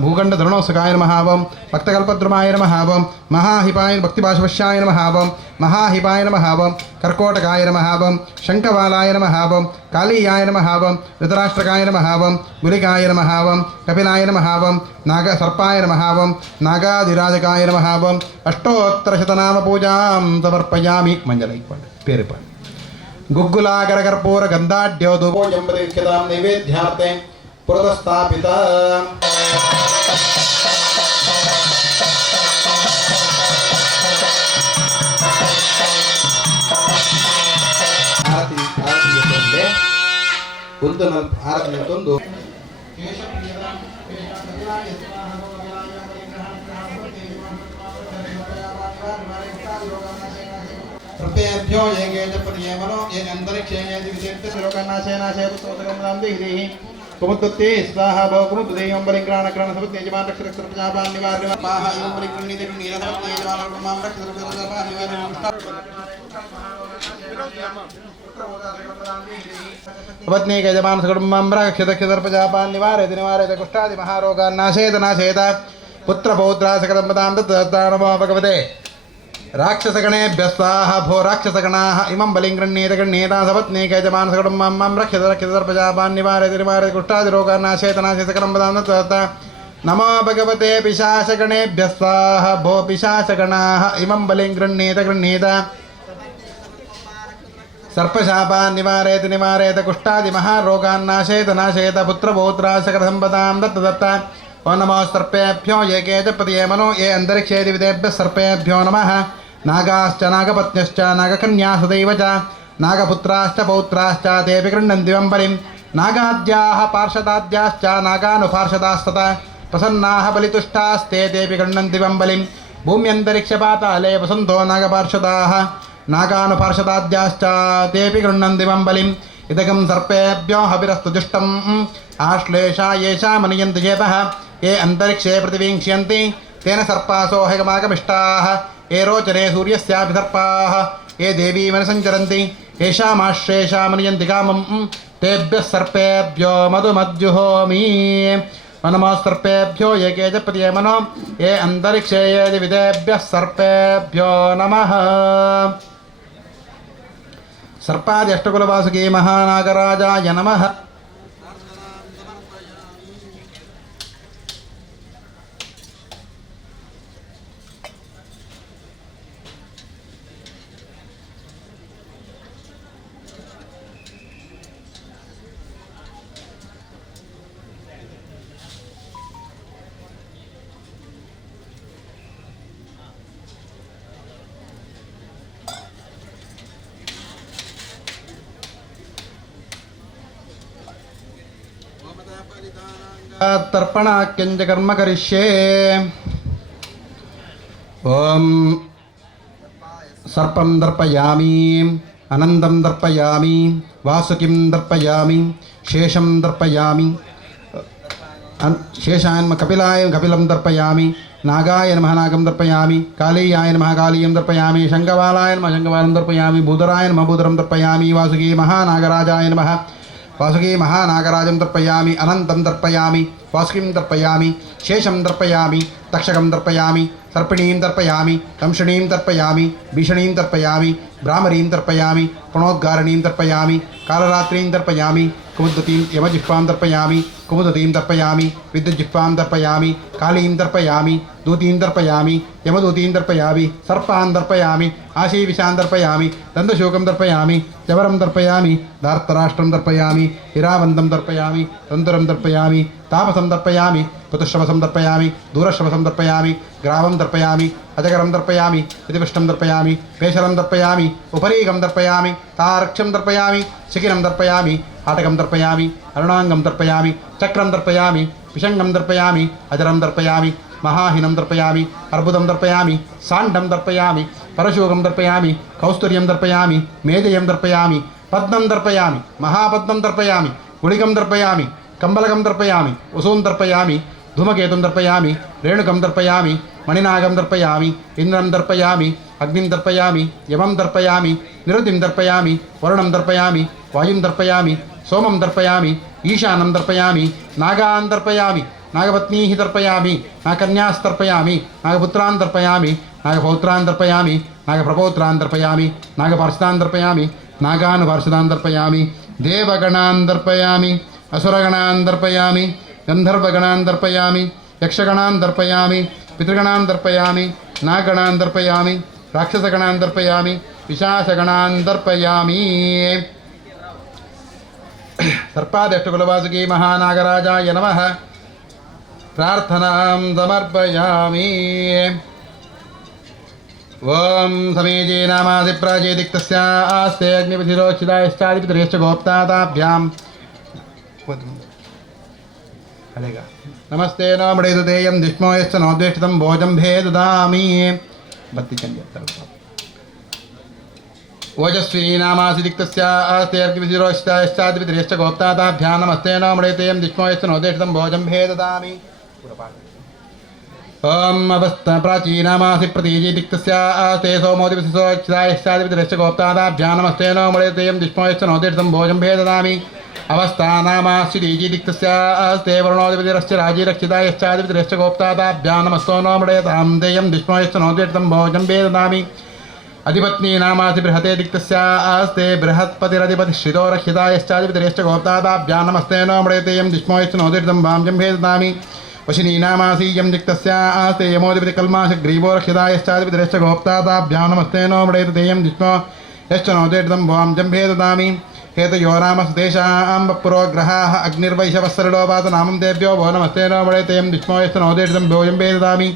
भूखण्डधरणोत्सकाय नमः वं भक्तकल्पद्रुमाय नमः वं महाहिपाय भक्तिभाषवश्याय नमः वं महाहिपाय नमः वं कर्कोटकाय नमः वं शङ्खबालाय नमः वं कालीयाय नमः वं धृतराष्ट्रकाय नमः वं गुलिकाय नमः वं कपिलाय नमः वं नागसर्पाय नमः वं नागाधिराजकाय नमः वं अष्टोत्तरशतनामपूजां समर्पयामि मञ्जलैक्पण्ड पेरुपण्ड गुग्गुलाकरकर्पूरगन्धाढ्यो धूपोजम्बदिख्यतां नैवेद्यार्थे पुरतस्थापिता ಒಂದು ಆರತಿ ತಂದು प्रत्येभ्यो ये गेजपतिये मनो ये अंतरिक्षे ये दिव्यते श्लोकनाशेनाशे पुस्तकं दिहि कुमुत्ते स्वाहा भवकुमुत्ते यंबलिंग्राण ग्राण सबते यजमान रक्षक प्रजापान निवारण पाह यंबलिंग्रणी देवनी रक्षक यजमान ब्रह्मा रक्षक प्रजापान निवारण पत्नी के जमान सकुटुंबं रक्षित प्रजापान निवारयति निवारयति कुष्ठादि महारोगान् नाशेत नाशेत पुत्रपौत्रा सकलम्पदां दत्ता नमो भगवते राक्षसगणेभ्यस्ताः भो राक्षसगणाः इमं बलिं गृह्णीत गृह्णीता सपत्नी के जमान सकुटुंबं रक्षित प्रजापान निवारयति निवारयति कुष्ठादि रोगान् नाशेत नाशेत सकलम्पदां दत्ता नमो भगवते पिशाचगणेभ्यस्ताः भो पिशाचगणाः इमं बलिं गृह्णीत गृह्णीत सर्पशापान् निवारयति निवारयत कुष्ठादि महारोगान् नाशेत नाशेत पुत्रपौत्रा सकलसम्पदां दत्त ओ नमो सर्पेभ्यो ये केजपतिये मनो ये अन्तरिक्षे दिविदेभ्यः सर्पेभ्यो नमः नागाश्च नागपत्न्यश्च नागकन्यासुदैव च नागपुत्राश्च पौत्राश्च तेऽपि गृह्णन्ति वम्बलिं नागाद्याः पार्षदाद्याश्च नागानुपार्षदास्तथा प्रसन्नाः बलितुष्टास्ते तेऽपि गृह्णन्ति वम्बलिं भूम्यन्तरिक्षपाताले वसन्तो नागपार्षदाः नागानुपार्षदाद्याश्च तेऽपि गृह्णन्ति वम्बलिम् इदगं सर्पेभ्यो हविरस्तु दुष्टम् आश्लेषा येषा मनयन्ति चेतः ये अन्तरिक्षे प्रतिवीक्ष्यन्ति तेन सर्पासो हेगमागमिष्टाः ये रोचने सूर्यस्यापि सर्पाः ये देवीमनसञ्चरन्ति येषामाश्लेषा मनयन्ति कामं तेभ्यः सर्पेभ्यो मधुमद्युहोमि नमः सर्पेभ्यो ये केजपति मनो ये अंतरिक्षे ये दिविदेभ्यः सर्पेभ्यो नमः सर्पादि अष्टकुलवासुकी महानागराजाय नमः तर्पणाख्यञ्च कर्म करिष्ये ओम सर्पं दर्पयामि अनन्दं दर्पयामि वासुकिं दर्पयामि शेषं दर्पयामि शेषान् कपिलाय कपिलं दर्पयामि नागाय नमः नागं दर्पयामि कालीयाय नमः कालीयं दर्पयामि शङ्खवालाय नमः शङ्खवालं दर्पयामि भूधराय नमः भूधरं दर्पयामि वासुकी महानागराजाय नमः वासुकी महानागराजं दर्पयामि अनन्तं दर्पयामि वासुकीं दर्पयामि शेषं दर्पयामि तक्षकं दर्पयामि सर्पिणीं दर्पयामि दंशिणीं दर्पयामि भीषणीं दर्पयामि भ्रामरीं दर्पयामि प्रणोद्गारिणीं दर्पयामि कालरात्रीं दर्पयामि कुमुद्दतीं यमजिह्वां दर्पयामि कुमुदतीं दर्पयामि विद्युज्जिह्वां दर्पयामि कालीं दर्पयामि दूतीं दर्पयामि यमदूतीं दर्पयामि सर्पान् दर्पयामि आशीविशान् दर्पयामि दन्तशूकं दर्पयामि चवरं दर्पयामि धार्तराष्ट्रं दर्पयामि हिरावन्दं दर्पयामि तन्तुरं दर्पयामि तापसं दर्पयामि पुतश्रवसं दर्पयामि दूरश्रवसं दर्पयामि ग्रावं दर्पयामि अजगरं दर्पयामि प्रतिपृष्टं दर्पयामि पेशरं दर्पयामि उपरीगं दर्पयामि तारक्षं दर्पयामि शिखिरं दर्पयामि आटकं दर्पयामि अरुणाङ्गं दर्पयामि चक्रं दर्पयामि पिशङ्गं दर्पयामि अजरं दर्पयामि महाहिनं दर्पयामि अर्बुदं दर्पयामि साण्डं दर्पयामि परशुगं दर्पयामि कौस्तुर्यं दर्पयामि मेजयं दर्पयामि पद्मं दर्पयामि महापद्मं दर्पयामि गुलिकं दर्पयामि कम्बलकं दर्पयामि वसून् दर्पयामि धूमकेतुं दर्पयामि रेणुकं दर्पयामि मणिनागं दर्पयामि इन्द्रं दर्पयामि अग्निं दर्पयामि यमं दर्पयामि निरुतिं दर्पयामि वरुणं दर्पयामि वायुं दर्पयामि सोमं दर्पयामि ईशानं दर्पयामि नागान् दर्पयामि नागपत्नीः दर्पयामि नागकन्यास् दर्पयामि नागपुत्रान् दर्पयामि नागपौत्रान् दर्पयामि नागप्रपौत्रान् दर्पयामि नागपार्षदान् दर्पयामि नागानुपार्षदान् दर्पयामि देवगणान् दर्पयामि असुरगणान् दर्पयामि गन्धर्वगणान् दर्पयामि यक्षगणान् दर्पयामि पितृगणान् दर्पयामि नागगणान् दर्पयामि राक्षसगणान् दर्पयामि पिशाचगणान् दर्पयामि सर्पादष्टकुलवासुकी महानागराजाय नमः प्रार्थनां समर्पयामि ओम समेजे नामादिप्राजेदिक्तस्य आस्ते अग्निपतिरोक्षितायश्चादिपितरेश्च गोप्ताताभ्याम् हलेगा नमस्ते नमः देयं दिष्मो यश्च नोद्वेष्टितं भोजं भेददामि बत्ती चंद्र ओजस्विनी नामासिदिक्तस्य आस्ते अग्निपतिरोक्षितायश्चादिपितरेश्च गोप्ताताभ्याम् नमस्ते नमः देयं दिष्मो यश्च नोद्वेष्टितं भोजं भेददामि ओम अवस्था प्राचीनामासि प्रतीजिदिक्तस्य आस्ते सोमोदिपतिसोक्षितायश्चादिपितरेश्च गोप्ताताभ्याम् नमस्ते नमः देयं दिष्मो यश्च नोद्वेष्टितं भोजं भेददामि अवस्थानामाश्रीजिदिक्तस्य आस्ते वरुणोदिपतिरश्च राजीरक्षितायश्चादिपितरेश्च गोप्ताताभ्याम् नमस्तो नमः देयं दिष्मो यश्च नोद्वेष्टितं भोजं भेददामि अधिपत्नी नामासि बृहते दिक्तस्य आस्ते बृहस्पतिरधिपतिश्रितो रक्षितायश्चादिपितरेश्च गोप्ताताभ्याम् नमस्ते नमः देयं दिष्मो यश्च नोद्वेष्टितं भोजं भेददामि वशिनी नामासि यं दिक्तस्य आस्ते यमोदिपतिकल्माशग्रीवो रक्षितायश्चादिपितरेश्च गोप्ताताभ्याम् नमस्ते नमः देयं दिष्मो यश्च नोद्वेष्टितं भोजं भेददामि हेतयो नाम सुदेशां पुरोग्रहाः अग्निर्वैशवस्सरलोपात नामं तेभ्यो भो नमस्ते नमः देयं दिष्मो यश्च नोद्वेष्टितं भोजं भेददामि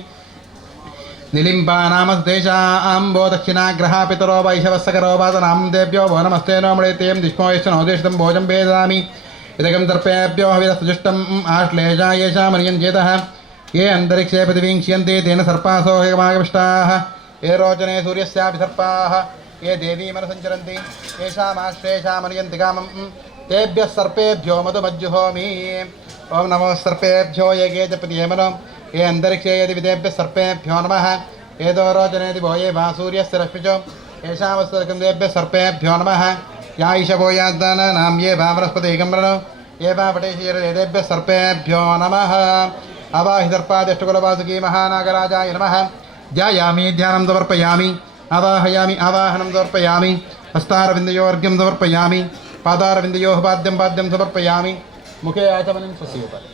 निलिम्बा नाम सुदेशां वो दक्षिणाग्रहा पितरो वैशवस्सकरोपात नामं तेभ्यो भो नमस्ते नमः देयं दिष्मो यश्च नोद्वेष्टितं भोजं भेददामि इदगं दर्पेभ्यो हविरस्तजुष्टम् आश्लेषा येषां मनियञ्चेतः ये अन्तरिक्षे प्रतिवीक्ष्यन्ते तेन सर्पासो हेमागमिष्टाः ये रोचने सूर्यस्यापि सर्पाः ये देवी मनसञ्चरन्ति येषामाश्लेषा मनियन्ति कामं तेभ्यः सर्पेभ्यो मधुमज्जुहोमि ओम नमो सर्पेभ्यो ये गेजपति ये मनो ये अन्तरिक्षे यदि विदेभ्यः सर्पेभ्यो नमः ये दो रोचने दिवो ये वा सूर्यस्य रश्मिचो येषामस्तेभ्यः सर्पेभ्यो नमः या ईशवो यादानां ये भावनस्पति एकम्बरनो एवावटेशीरेभ्यः सर्पेभ्यो नमः अवाहि सर्पादिष्टकुलवासुकी महानागराजाय नमः ध्यायामि ध्यानं समर्पयामि आवाहयामि आवाहनं समर्पयामि हस्तारविन्दयोर्घ्यं समर्पयामि पादारविन्दयोः पाद्यं पाद्यं समर्पयामि मुखे आचमनं स्वस्योपरि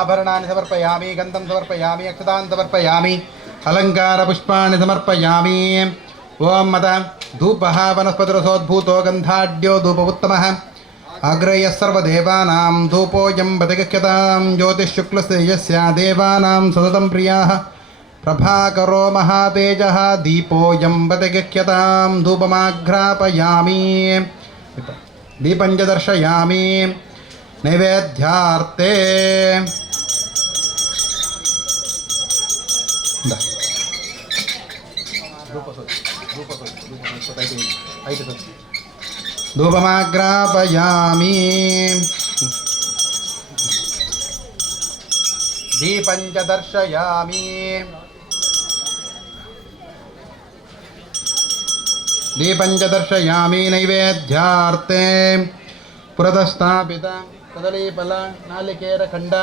आभरणानि समर्पयामि गन्धं समर्पयामि अक्षतान् समर्पयामि अलङ्कारपुष्पाणि समर्पयामि ओं मद धूपः वनस्पतिरसोद्भूतो गन्धाढ्यो धूपमुत्तमः अग्रयः सर्वदेवानां धूपोऽयं प्रतिगच्छतां ज्योतिःशुक्लस्य यस्य देवानां सततं प्रियाः प्रभाकरो महातेजः दीपोऽयं प्रतिगच्छतां धूपमाघ्रापयामि दीपं च दर्शयामि नैवेद्यार्थे धूपमाग्रापयामि दीपं च दर्शयामि दीपं च दर्शयामि नैवेद्यार्थे पुरतस्थापित कदलीफल नालिकेरखण्ड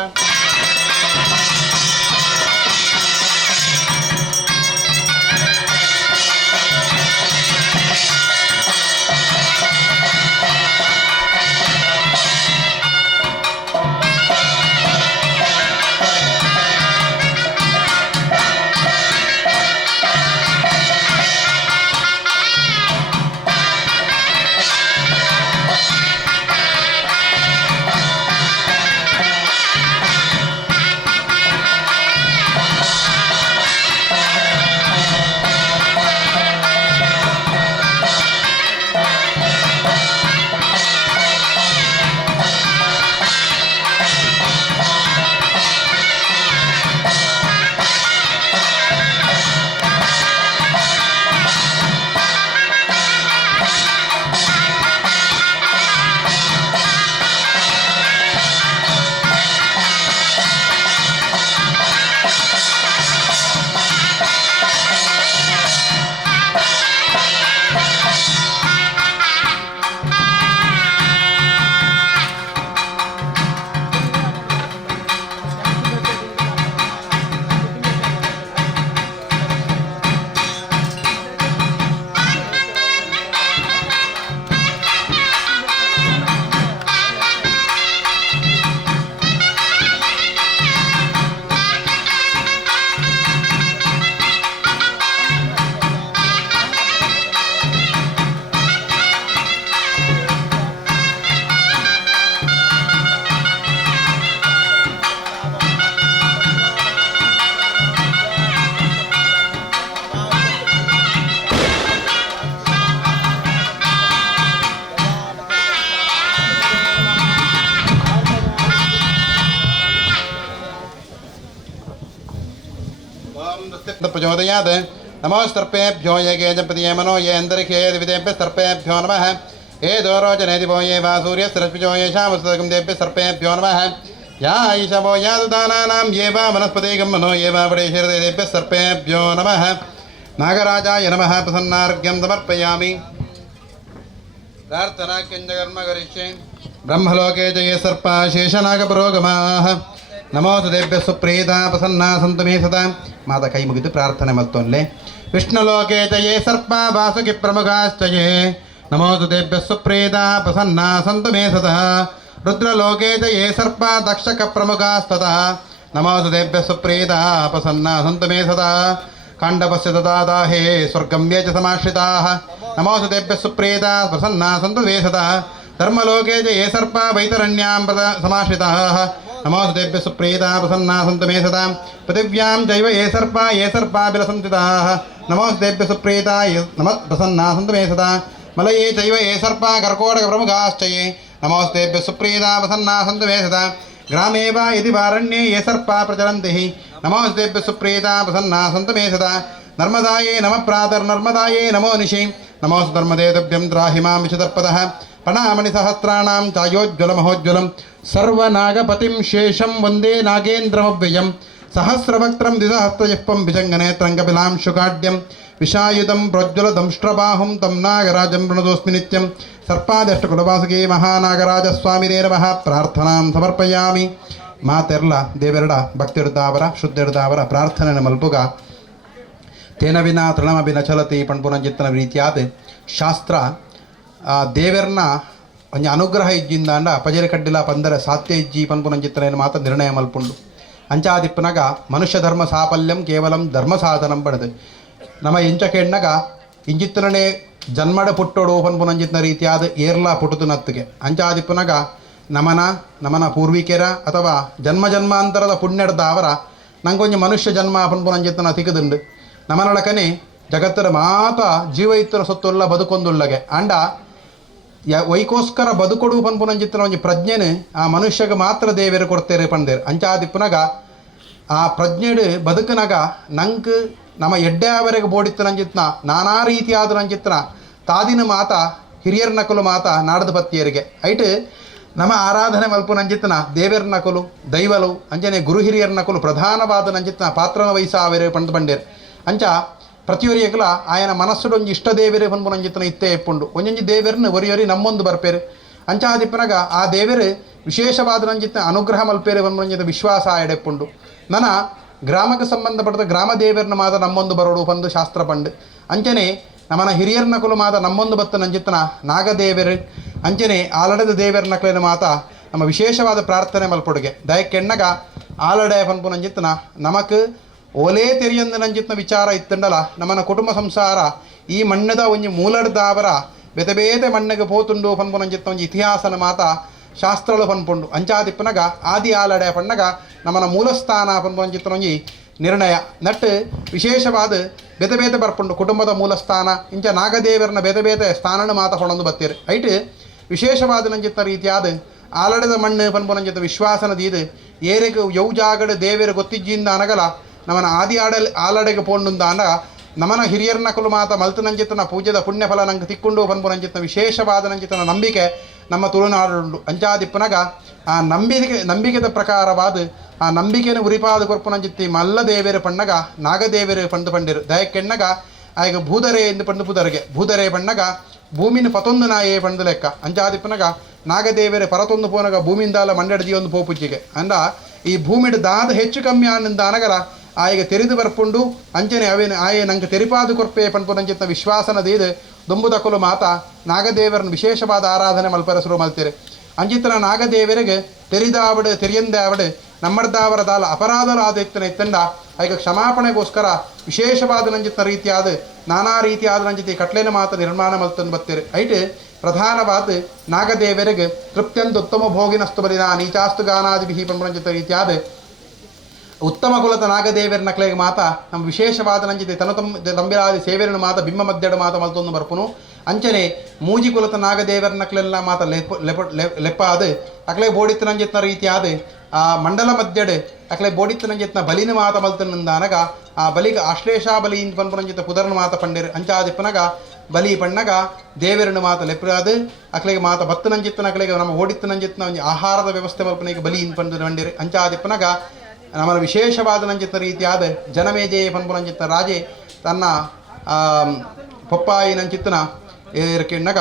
प्रचोदयात् नमोस्तर्पेभ्यो ये गेजपतिये मनो ये अन्तरिक्षे दिविदेभ्यः सर्पेभ्यो नमः ये दोरोचने दिवो ये वा सूर्यस्रश्मिजो येषामुस्तकं देभ्यः सर्पेभ्यो नमः या ईशवो या दुदानानां ये वा वनस्पतिगं मनो ये वा वडेशीर्देभ्यः सर्पेभ्यो नमः नागराजाय नमः प्रसन्नार्घ्यं समर्पयामि प्रार्थनाख्यं च कर्म करिष्ये ब्रह्मलोके च ये सर्पा शेषनागपुरोगमाः नमोस्तु देभ्यः सुप्रीता प्रसन्ना सन्तु मे सदा माता कೈ मुगिದು ಪ್ರಾರ್ಥನೆ ಮತ್ತೊಂದು विष्णुलोके च ये सर्पा वासुकि प्रमुखाश्च ये नमोस्तु देभ्यः सुप्रीता प्रसन्ना सन्तु मे सदा रुद्रलोके च ये सर्पा दक्षक प्रमुखास्ततः नमोस्तु देभ्यः सुप्रीता प्रसन्ना सन्तु मे सदा काण्डवस्य तथा दाहे स्वर्गम्ये च समाश्रिताः नमोस्तु देभ्यः सुप्रीता प्रसन्ना सन्तु मे सदा धर्मलोके च ये सर्पा वैतरण्यां समाश्रिताः नमोस्तु तेभ्यः सुप्रीता प्रसन्ना सन्तु मे सदा पृथिव्यां चैव ये सर्पा विलसन्तिताः नमोस्तु तेभ्यः सुप्रीता नमः प्रसन्ना सन्तु मे सदा मलये चैव ये सर्पा कर्कोटकप्रमुखाश्च ये नमोस्तु तेभ्यः सुप्रीता प्रसन्ना सन्तु मे सदा ग्रामे वा यदि वारण्ये ये सर्पा प्रचरन्ति नमोस्तु तेभ्यः सुप्रीता प्रसन्ना सन्तु मे सदा नर्मदायै नमः प्रातर्नर्मदायै नमो निशि नमोस्तु धर्मदेवभ्यं त्राहि मां विशतर्पदः पणामणिसहस्राणां चायोज्ज्वलमहोज्ज्वलं सर्वनागपतिं शेषं वन्दे नागेन्द्रमव्ययं सहस्रवक्त्रं द्विसहस्रजिह्वं विजङ्गनेत्रं कपिलां शुकाढ्यं ವಿಷಾಯುಧಂ ಪ್ರಜ್ವಲ ದಂಷ್ಟ್ರಬಾಹುಂ ತಂ ನಾಗರಾಜಂ ಪ್ರಣತೋಸ್ಮಿ ನಿತ್ಯಂ ಸರ್ಪಾದಷ್ಟಕುಲವಾಸುಗೆ ಮಹಾನಾಗರಾಜ ಸ್ವಾಮಿನೇ ನಮಃ ಪ್ರಾರ್ಥನಾಂ ಸಮರ್ಪಯಾಮಿ. ಮಾತೆರ್ಲ ದೇವೆರಡ ಭಕ್ತಿಡ್ದಾವರ ಶುದ್ಧಿಡ್ದಾವರ ಪ್ರಾರ್ಥನೆ ಮಲ್ಪುಗ ತೇನ ವಿನ ತೃಣಮಭಿ ನ ಚಲತಿ ಪಣ್ಪುನಂಜಿತ್ತನ ರೀತಿಯಾದ ಶಾಸ್ತ್ರ ದೇವೆರ್ನ ಒಂಜಿ ಅನುಗ್ರಹ ಇಜ್ಜಿಂದಾಂಡ ಪಜರೆ ಕಡ್ಡಿಲ ಪಂದರ ಸಾತ್ಯ ಇಜ್ಜಿ ಪನ್ಪುನಂಜಿತ್ತನ ಮಾತ ನಿರ್ಣಯ ಮಲ್ಪುಂಡು. ಅಂಚಾದಿಪ್ಪನಗ ಮನುಷ್ಯ ಧರ್ಮ ಸಾಫಲ್ಯಂ ಕೇವಲಂ ಧರ್ಮ ಸಾಧನಂ ಪಡೆದು ನಮ್ಮ ಎಂಚಕೆಣ್ಣಗ ಇಂಜಿತ್ತನೇ ಜನ್ಮಡ ಪುಟ್ಟೋಡು ಪನ್ಪುನಂಜಿತ್ತನ ರೀತಿಯಾದ ಏರ್ಲ ಪುಟುತು ನತ್ತಿಗೆ ಅಂಚಾದಿಪ್ಪನಗ ನಮನ ಪೂರ್ವಿಕೆರ ಅಥವಾ ಜನ್ಮ ಜನ್ಮಾಂತರದ ಪುಣ್ಯಡ್ದಾವರ ನಂಗೊಂಜಿ ಮನುಷ್ಯ ಜನ್ಮ ಪನ್ಪುನಂಜಿತ್ತನ ತಿಕ್ಕದುಂಡು ನಮನೊಳಕನೆ ಜಗತ್ತರ ಮಾತ ಜೀವ ಇತ್ತರ ಸೊತ್ತುಲ್ಲ ಬದುಕೊಂದುಳ್ಳಗೆ ಅಂಡ ವೈಕೋಸ್ಕರ ಬದುಕೊಡು ಪನ್ಪುನಂಜಿತ್ತನ ಒಂಜಿ ಪ್ರಜ್ಞೆನು ಆ ಮನುಷ್ಯಗೆ ಮಾತ್ರ ದೇವೇರು ಕೊಡ್ತೇರೆ ಪಂದೇರು ಅಂಚಾದಿಪ್ಪುನಗ ಆ ಪ್ರಜ್ಞೆಡು ಬದುಕನಗ ನಂಕ್ ನಮ್ಮ ಎಡ್ಡೆಯವರೆಗೆ ಬೋಡಿತ್ತನಂಜಿತ್ನ ನಾನಾ ರೀತಿಯಾದ ನಂಜಿತ್ನ ತಾದಿನ ಮಾತ ಹಿರಿಯರ ನಕಲು ಮಾತ ನಾಡದ ಪತ್ತಿಯರಿಗೆ ಐಟ್ ನಮ್ಮ ಆರಾಧನೆ ಮಲ್ಪು ನಂಜಿತ್ನ ದೇವೇರ ನಕಲು ದೈವಲು ಅಂಜನೆ ಗುರು ಹಿರಿಯರ ನಕಲು ಪ್ರಧಾನವಾದ ನಂಜಿತ್ನ ಪಾತ್ರನ ವಹಿಸಾವೆರೆ ಪಂದು ಬಂಡೇರು ಅಂಚ ಪ್ರತಿಯೊರಿಯಗಲ ಆಯನ ಮನಸ್ಸುಡೊಂಜಿ ಇಷ್ಟ ದೇವೇರೆ ಪನ್ಪು ನಂಜಿತ್ತನ ಇತ್ತೇ ಎಪ್ಪುಂಡು ಒಂಜೊಂಜಿ ದೇವೇರನ್ನು ಒರಿಯೊರಿ ನಮ್ಮೊಂದು ಬರ್ಪೇರು ಅಂಚಾದಿಪ್ಪನಗ ಆ ದೇವೇರು ವಿಶೇಷವಾದ ನಂಜಿತ್ನ ಅನುಗ್ರಹ ಮಲ್ಪೇರೆ ಪನ್ಪು ನಂಜಿತ ವಿಶ್ವಾಸ ಎಡೆಪ್ಪುಂಡು ನನ್ನ ಗ್ರಾಮಕ್ಕೆ ಸಂಬಂಧಪಟ್ಟ ಗ್ರಾಮ ದೇವೇರನ್ನ ಮಾದ ನಮ್ಮೊಂದು ಬರೋಡು ಪಂದು ಶಾಸ್ತ್ರ ಪಂಡು ಅಂಚನೆ ನಮ್ಮನ ಹಿರಿಯರ ನಕಲು ಮಾದ ನಮ್ಮೊಂದು ಬತ್ತ ನಂಜಿತ್ತನ ನಾಗದೇವೇರು ಅಂಚನೆ ಆಲಡದ ದೇವೇರ ನಕಲಿನ ಮಾತ ನಮ್ಮ ವಿಶೇಷವಾದ ಪ್ರಾರ್ಥನೆ ಮಲ್ಪೊಡುಗೆ ದಯಕ್ಕೆಣ್ಣಗ ಆಲಡೆ ಪನ್ಪು ನಂಜಿತ್ತನ ನಮಕ್ ಓಲೇ ತೆರಿಯಂದು ನಂಜಿತ್ನ ವಿಚಾರ ಇತ್ತಂಡಲ ನಮ್ಮನ ಕುಟುಂಬ ಸಂಸಾರ ಈ ಮಣ್ಣದ ಒಂಜಿ ಮೂಲಡ್ದಾವರ ಬೇತೆ ಬೇತೆ ಮಣ್ಣಿಗೆ ಪೋತುಂಡು ಪನ್ಪು ನಂಜಿತ್ನ ಒಂಜಿ ಇತಿಹಾಸನ ಮಾತ ಶಾಸ್ತ್ರಗಳು ಪನ್ಪುಂಡು ಅಂಚಾದಿಪ್ಪನಗ ಆದಿ ಆಲಡೆ ಪಣ್ಣಗ ನಮ್ಮನ ಮೂಲಸ್ಥಾನ ಪನ್ಪು ನಂಜಿತ್ನ ಒಂಜಿ ನಿರ್ಣಯ ನಟ್ ವಿಶೇಷವಾದ ಬೇತೆ ಬೇತೆ ಬರ್ಪುಂಡು ಕುಟುಂಬದ ಮೂಲಸ್ಥಾನ ಇಂಚ ನಾಗದೇವರನ ಬೇತೆ ಬೇತೆ ಸ್ಥಾನನ ಮಾತ ಹೊಣಂದು ಬತ್ತೀರಿ ಐಟ್ ವಿಶೇಷವಾದ ನಂಜಿತ್ತ ರೀತಿಯಾದ ಆಲಡದ ಮಣ್ಣು ಪನ್ಪು ನಂಜಿತ್ತ ವಿಶ್ವಾಸನ ದೀದು ಏರೆಗೆ ಯೌ ಜಾಗಡ ದೇವೇರು ಗೊತ್ತಿಜ್ಜಿಂದ ಅನಗಲ ನಮ್ಮನ ಆದಿ ಆಲಡೆಗೆ ಪೋಂಡುಂದ ಅಂಡ ನಮನ ಹಿರಿಯರ ನಕಲು ಮಾತ ಮಲ್ತು ನಂಜಿತ್ತನ ಪೂಜೆದ ಪುಣ್ಯಫಲ ನಂಗೆ ತಿಕ್ಕೊಂಡು ಪನ್ಪು ನಂಜಿತ್ತನ ವಿಶೇಷವಾದ ನಂಜಿತ್ತನ ನಂಬಿಕೆ ನಮ್ಮ ತುಳುನಾಡುಂಡು ಅಂಚಾದಿಪ್ಪನಗ ಆ ನಂಬಿಕೆದ ಪ್ರಕಾರವಾದ ಆ ನಂಬಿಕೆಯನ್ನು ಉರಿಪಾದ ಕೊರ್ಪು ನಂಜಿತ್ತಿ ಮಲ್ಲ ದೇವೇರು ಪಣ್ಣಗ ನಾಗದೇವೇರು ಪಂಡು ಪಂಡಿರು ದಯಕ್ಕೆಣ್ಣಗ ಆಗ ಭೂದರೆ ಎಂದು ಪಂಡು ಭೂದರೆ ಪಣ್ಣಗ ಭೂಮಿನ ಪತೊಂದು ನಾಯೇ ಪಂಡು ಲೆಕ್ಕ ಅಂಚಾದಿಪ್ಪನಗ ನಾಗದೇವೇರೆ ಪರತೊಂದು ಪೋನಗ ಭೂಮಿಯಿಂದಾಲ ಮಂಡಡ್ಜಿ ಒಂದು ಪೋಪುಜ್ಜಿಗೆ ಅಂದ ಈ ಭೂಮಿಡ್ ದಾದ ಹೆಚ್ಚು ಕಮ್ಮಿ ಆನಂದ ಅನಗರ ಆಯ್ಗೆ ತೆರೆದು ಬರ್ಪುಂಡು ಅಂಚನೆ ಅವೇನು ಆಯೆ ನಂಗೆ ತೆರಿಪಾದು ಕೊರ್ಪೆ ಪನ್ಪು ನಂಚಿತ್ನ ವಿಶ್ವಾಸನ ದೀದು ದೊಂಬುದಕಲು ಮಾತ ನಾಗದೇವರನ್ನು ವಿಶೇಷವಾದ ಆರಾಧನೆ ಮಲ್ಪರಸರು ಮಲ್ತೀರಿ ಅಂಚಿತ್ತನ ನಾಗದೇವರಿಗೆ ತೆರಿದಾವಡು ತೆರಿಯಂದಾವಡು ನಮ್ಮಡ್ದಾವರ ದಾಲ ಅಪರಾಧಲಾದ ಎತ್ತನ ಎತ್ತಂಡ ಆಯ್ಕೆ ಕ್ಷಮಾಪಣೆಗೋಸ್ಕರ ವಿಶೇಷವಾದ ನಂಜಿತ್ನ ರೀತಿಯಾದ ನಾನಾ ರೀತಿಯಾದ ನಂಜಿತಿ ಕಟ್ಲೆನ ಮಾತ ನಿರ್ಮಾಣ ಮಲ್ತಂದು ಬತ್ತೀರಿ ಐಟ್ ಪ್ರಧಾನವಾದ ನಾಗದೇವರಿಗೆ ತೃಪ್ತ್ಯಂತ ಉತ್ತಮ ಭೋಗಿನಸ್ತು ಬಲಿನ ನೀಚಾಸ್ತು ಗಾನಾದಿಭಿ ಪನ್ಪು ನಂಜಿತ ರೀತಿಯಾದ ಉತ್ತಮ ಕುಲದ ನಾಗದೇವರ ನಕ್ಲೆಗೆ ಮಾತ ನಮ್ಮ ವಿಶೇಷವಾದ ನಂಜಿತೆ ತಂಬಿರಾದಿ ಸೇವೆರನ್ನು ಮಾತ ಬಿಂಬ ಮಧ್ಯಡ ಮಾತ ಮಲ್ತೊಂದು ಬರ್ಪುನು ಅಂಚನೆ ಮೂಜಿ ಕುಲದ ನಾಗದೇವರ ನಕ್ಲೆಲ್ಲ ಮಾತ ಲೆಪ್ಪಾದ ಅಕ್ಲೆ ಬೋಡಿತ್ತು ನಂಜಿತ್ನ ರೀತಿಯಾದ ಆ ಮಂಡಲ ಮಧ್ಯಡ್ ಅಕ್ಲೆ ಬೋಡಿತ್ತು ನಂಜಿತ್ನ ಬಲಿನ ಮಾತ ಮಲ್ತನಂದಾನಗ ಆ ಬಲಿಗೆ ಆಶ್ಲೇಷಾ ಬಲಿ ಇಂತ ಪನ್ಪು ನಂಜಿತ ಪುದರ್ನ ಮಾತ ಪಂಡಿರು ಅಂಚಾದಿಪ್ಪನಗ ಬಲಿ ಪಣ್ಣಗ ದೇವರನ್ನು ಮಾತ ಲೆಪ್ರಾದ ಅಕ್ಲೆಗೆ ಮಾತ ಬತ್ತು ನಂಜಿತ್ತನ ಅಕ್ಲೆಗೆ ನಮ್ಮ ಓಡಿತ್ತು ನಂಜಿತ್ನ ಒಂದು ಆಹಾರದ ವ್ಯವಸ್ಥೆ ಮಲ್ಪನೆಗೆ ಬಲಿ ಇಂತ ಪಂಡು ಮಂಡಿರು ಅಂಚಾದಿಪ್ಪನಗ ನಮ್ಮನ ವಿಶೇಷವಾದ ನಂಜಿತ್ತ ರೀತಿಯಾದ ಜನಮೇಜೆ ಪನ್ಪು ನಂಜಿತ್ತ ರಾಜೆ ತನ್ನ ಪಪ್ಪಾಯಿ ನಂಚಿತ್ತನ ಕೆಣ್ಣಗ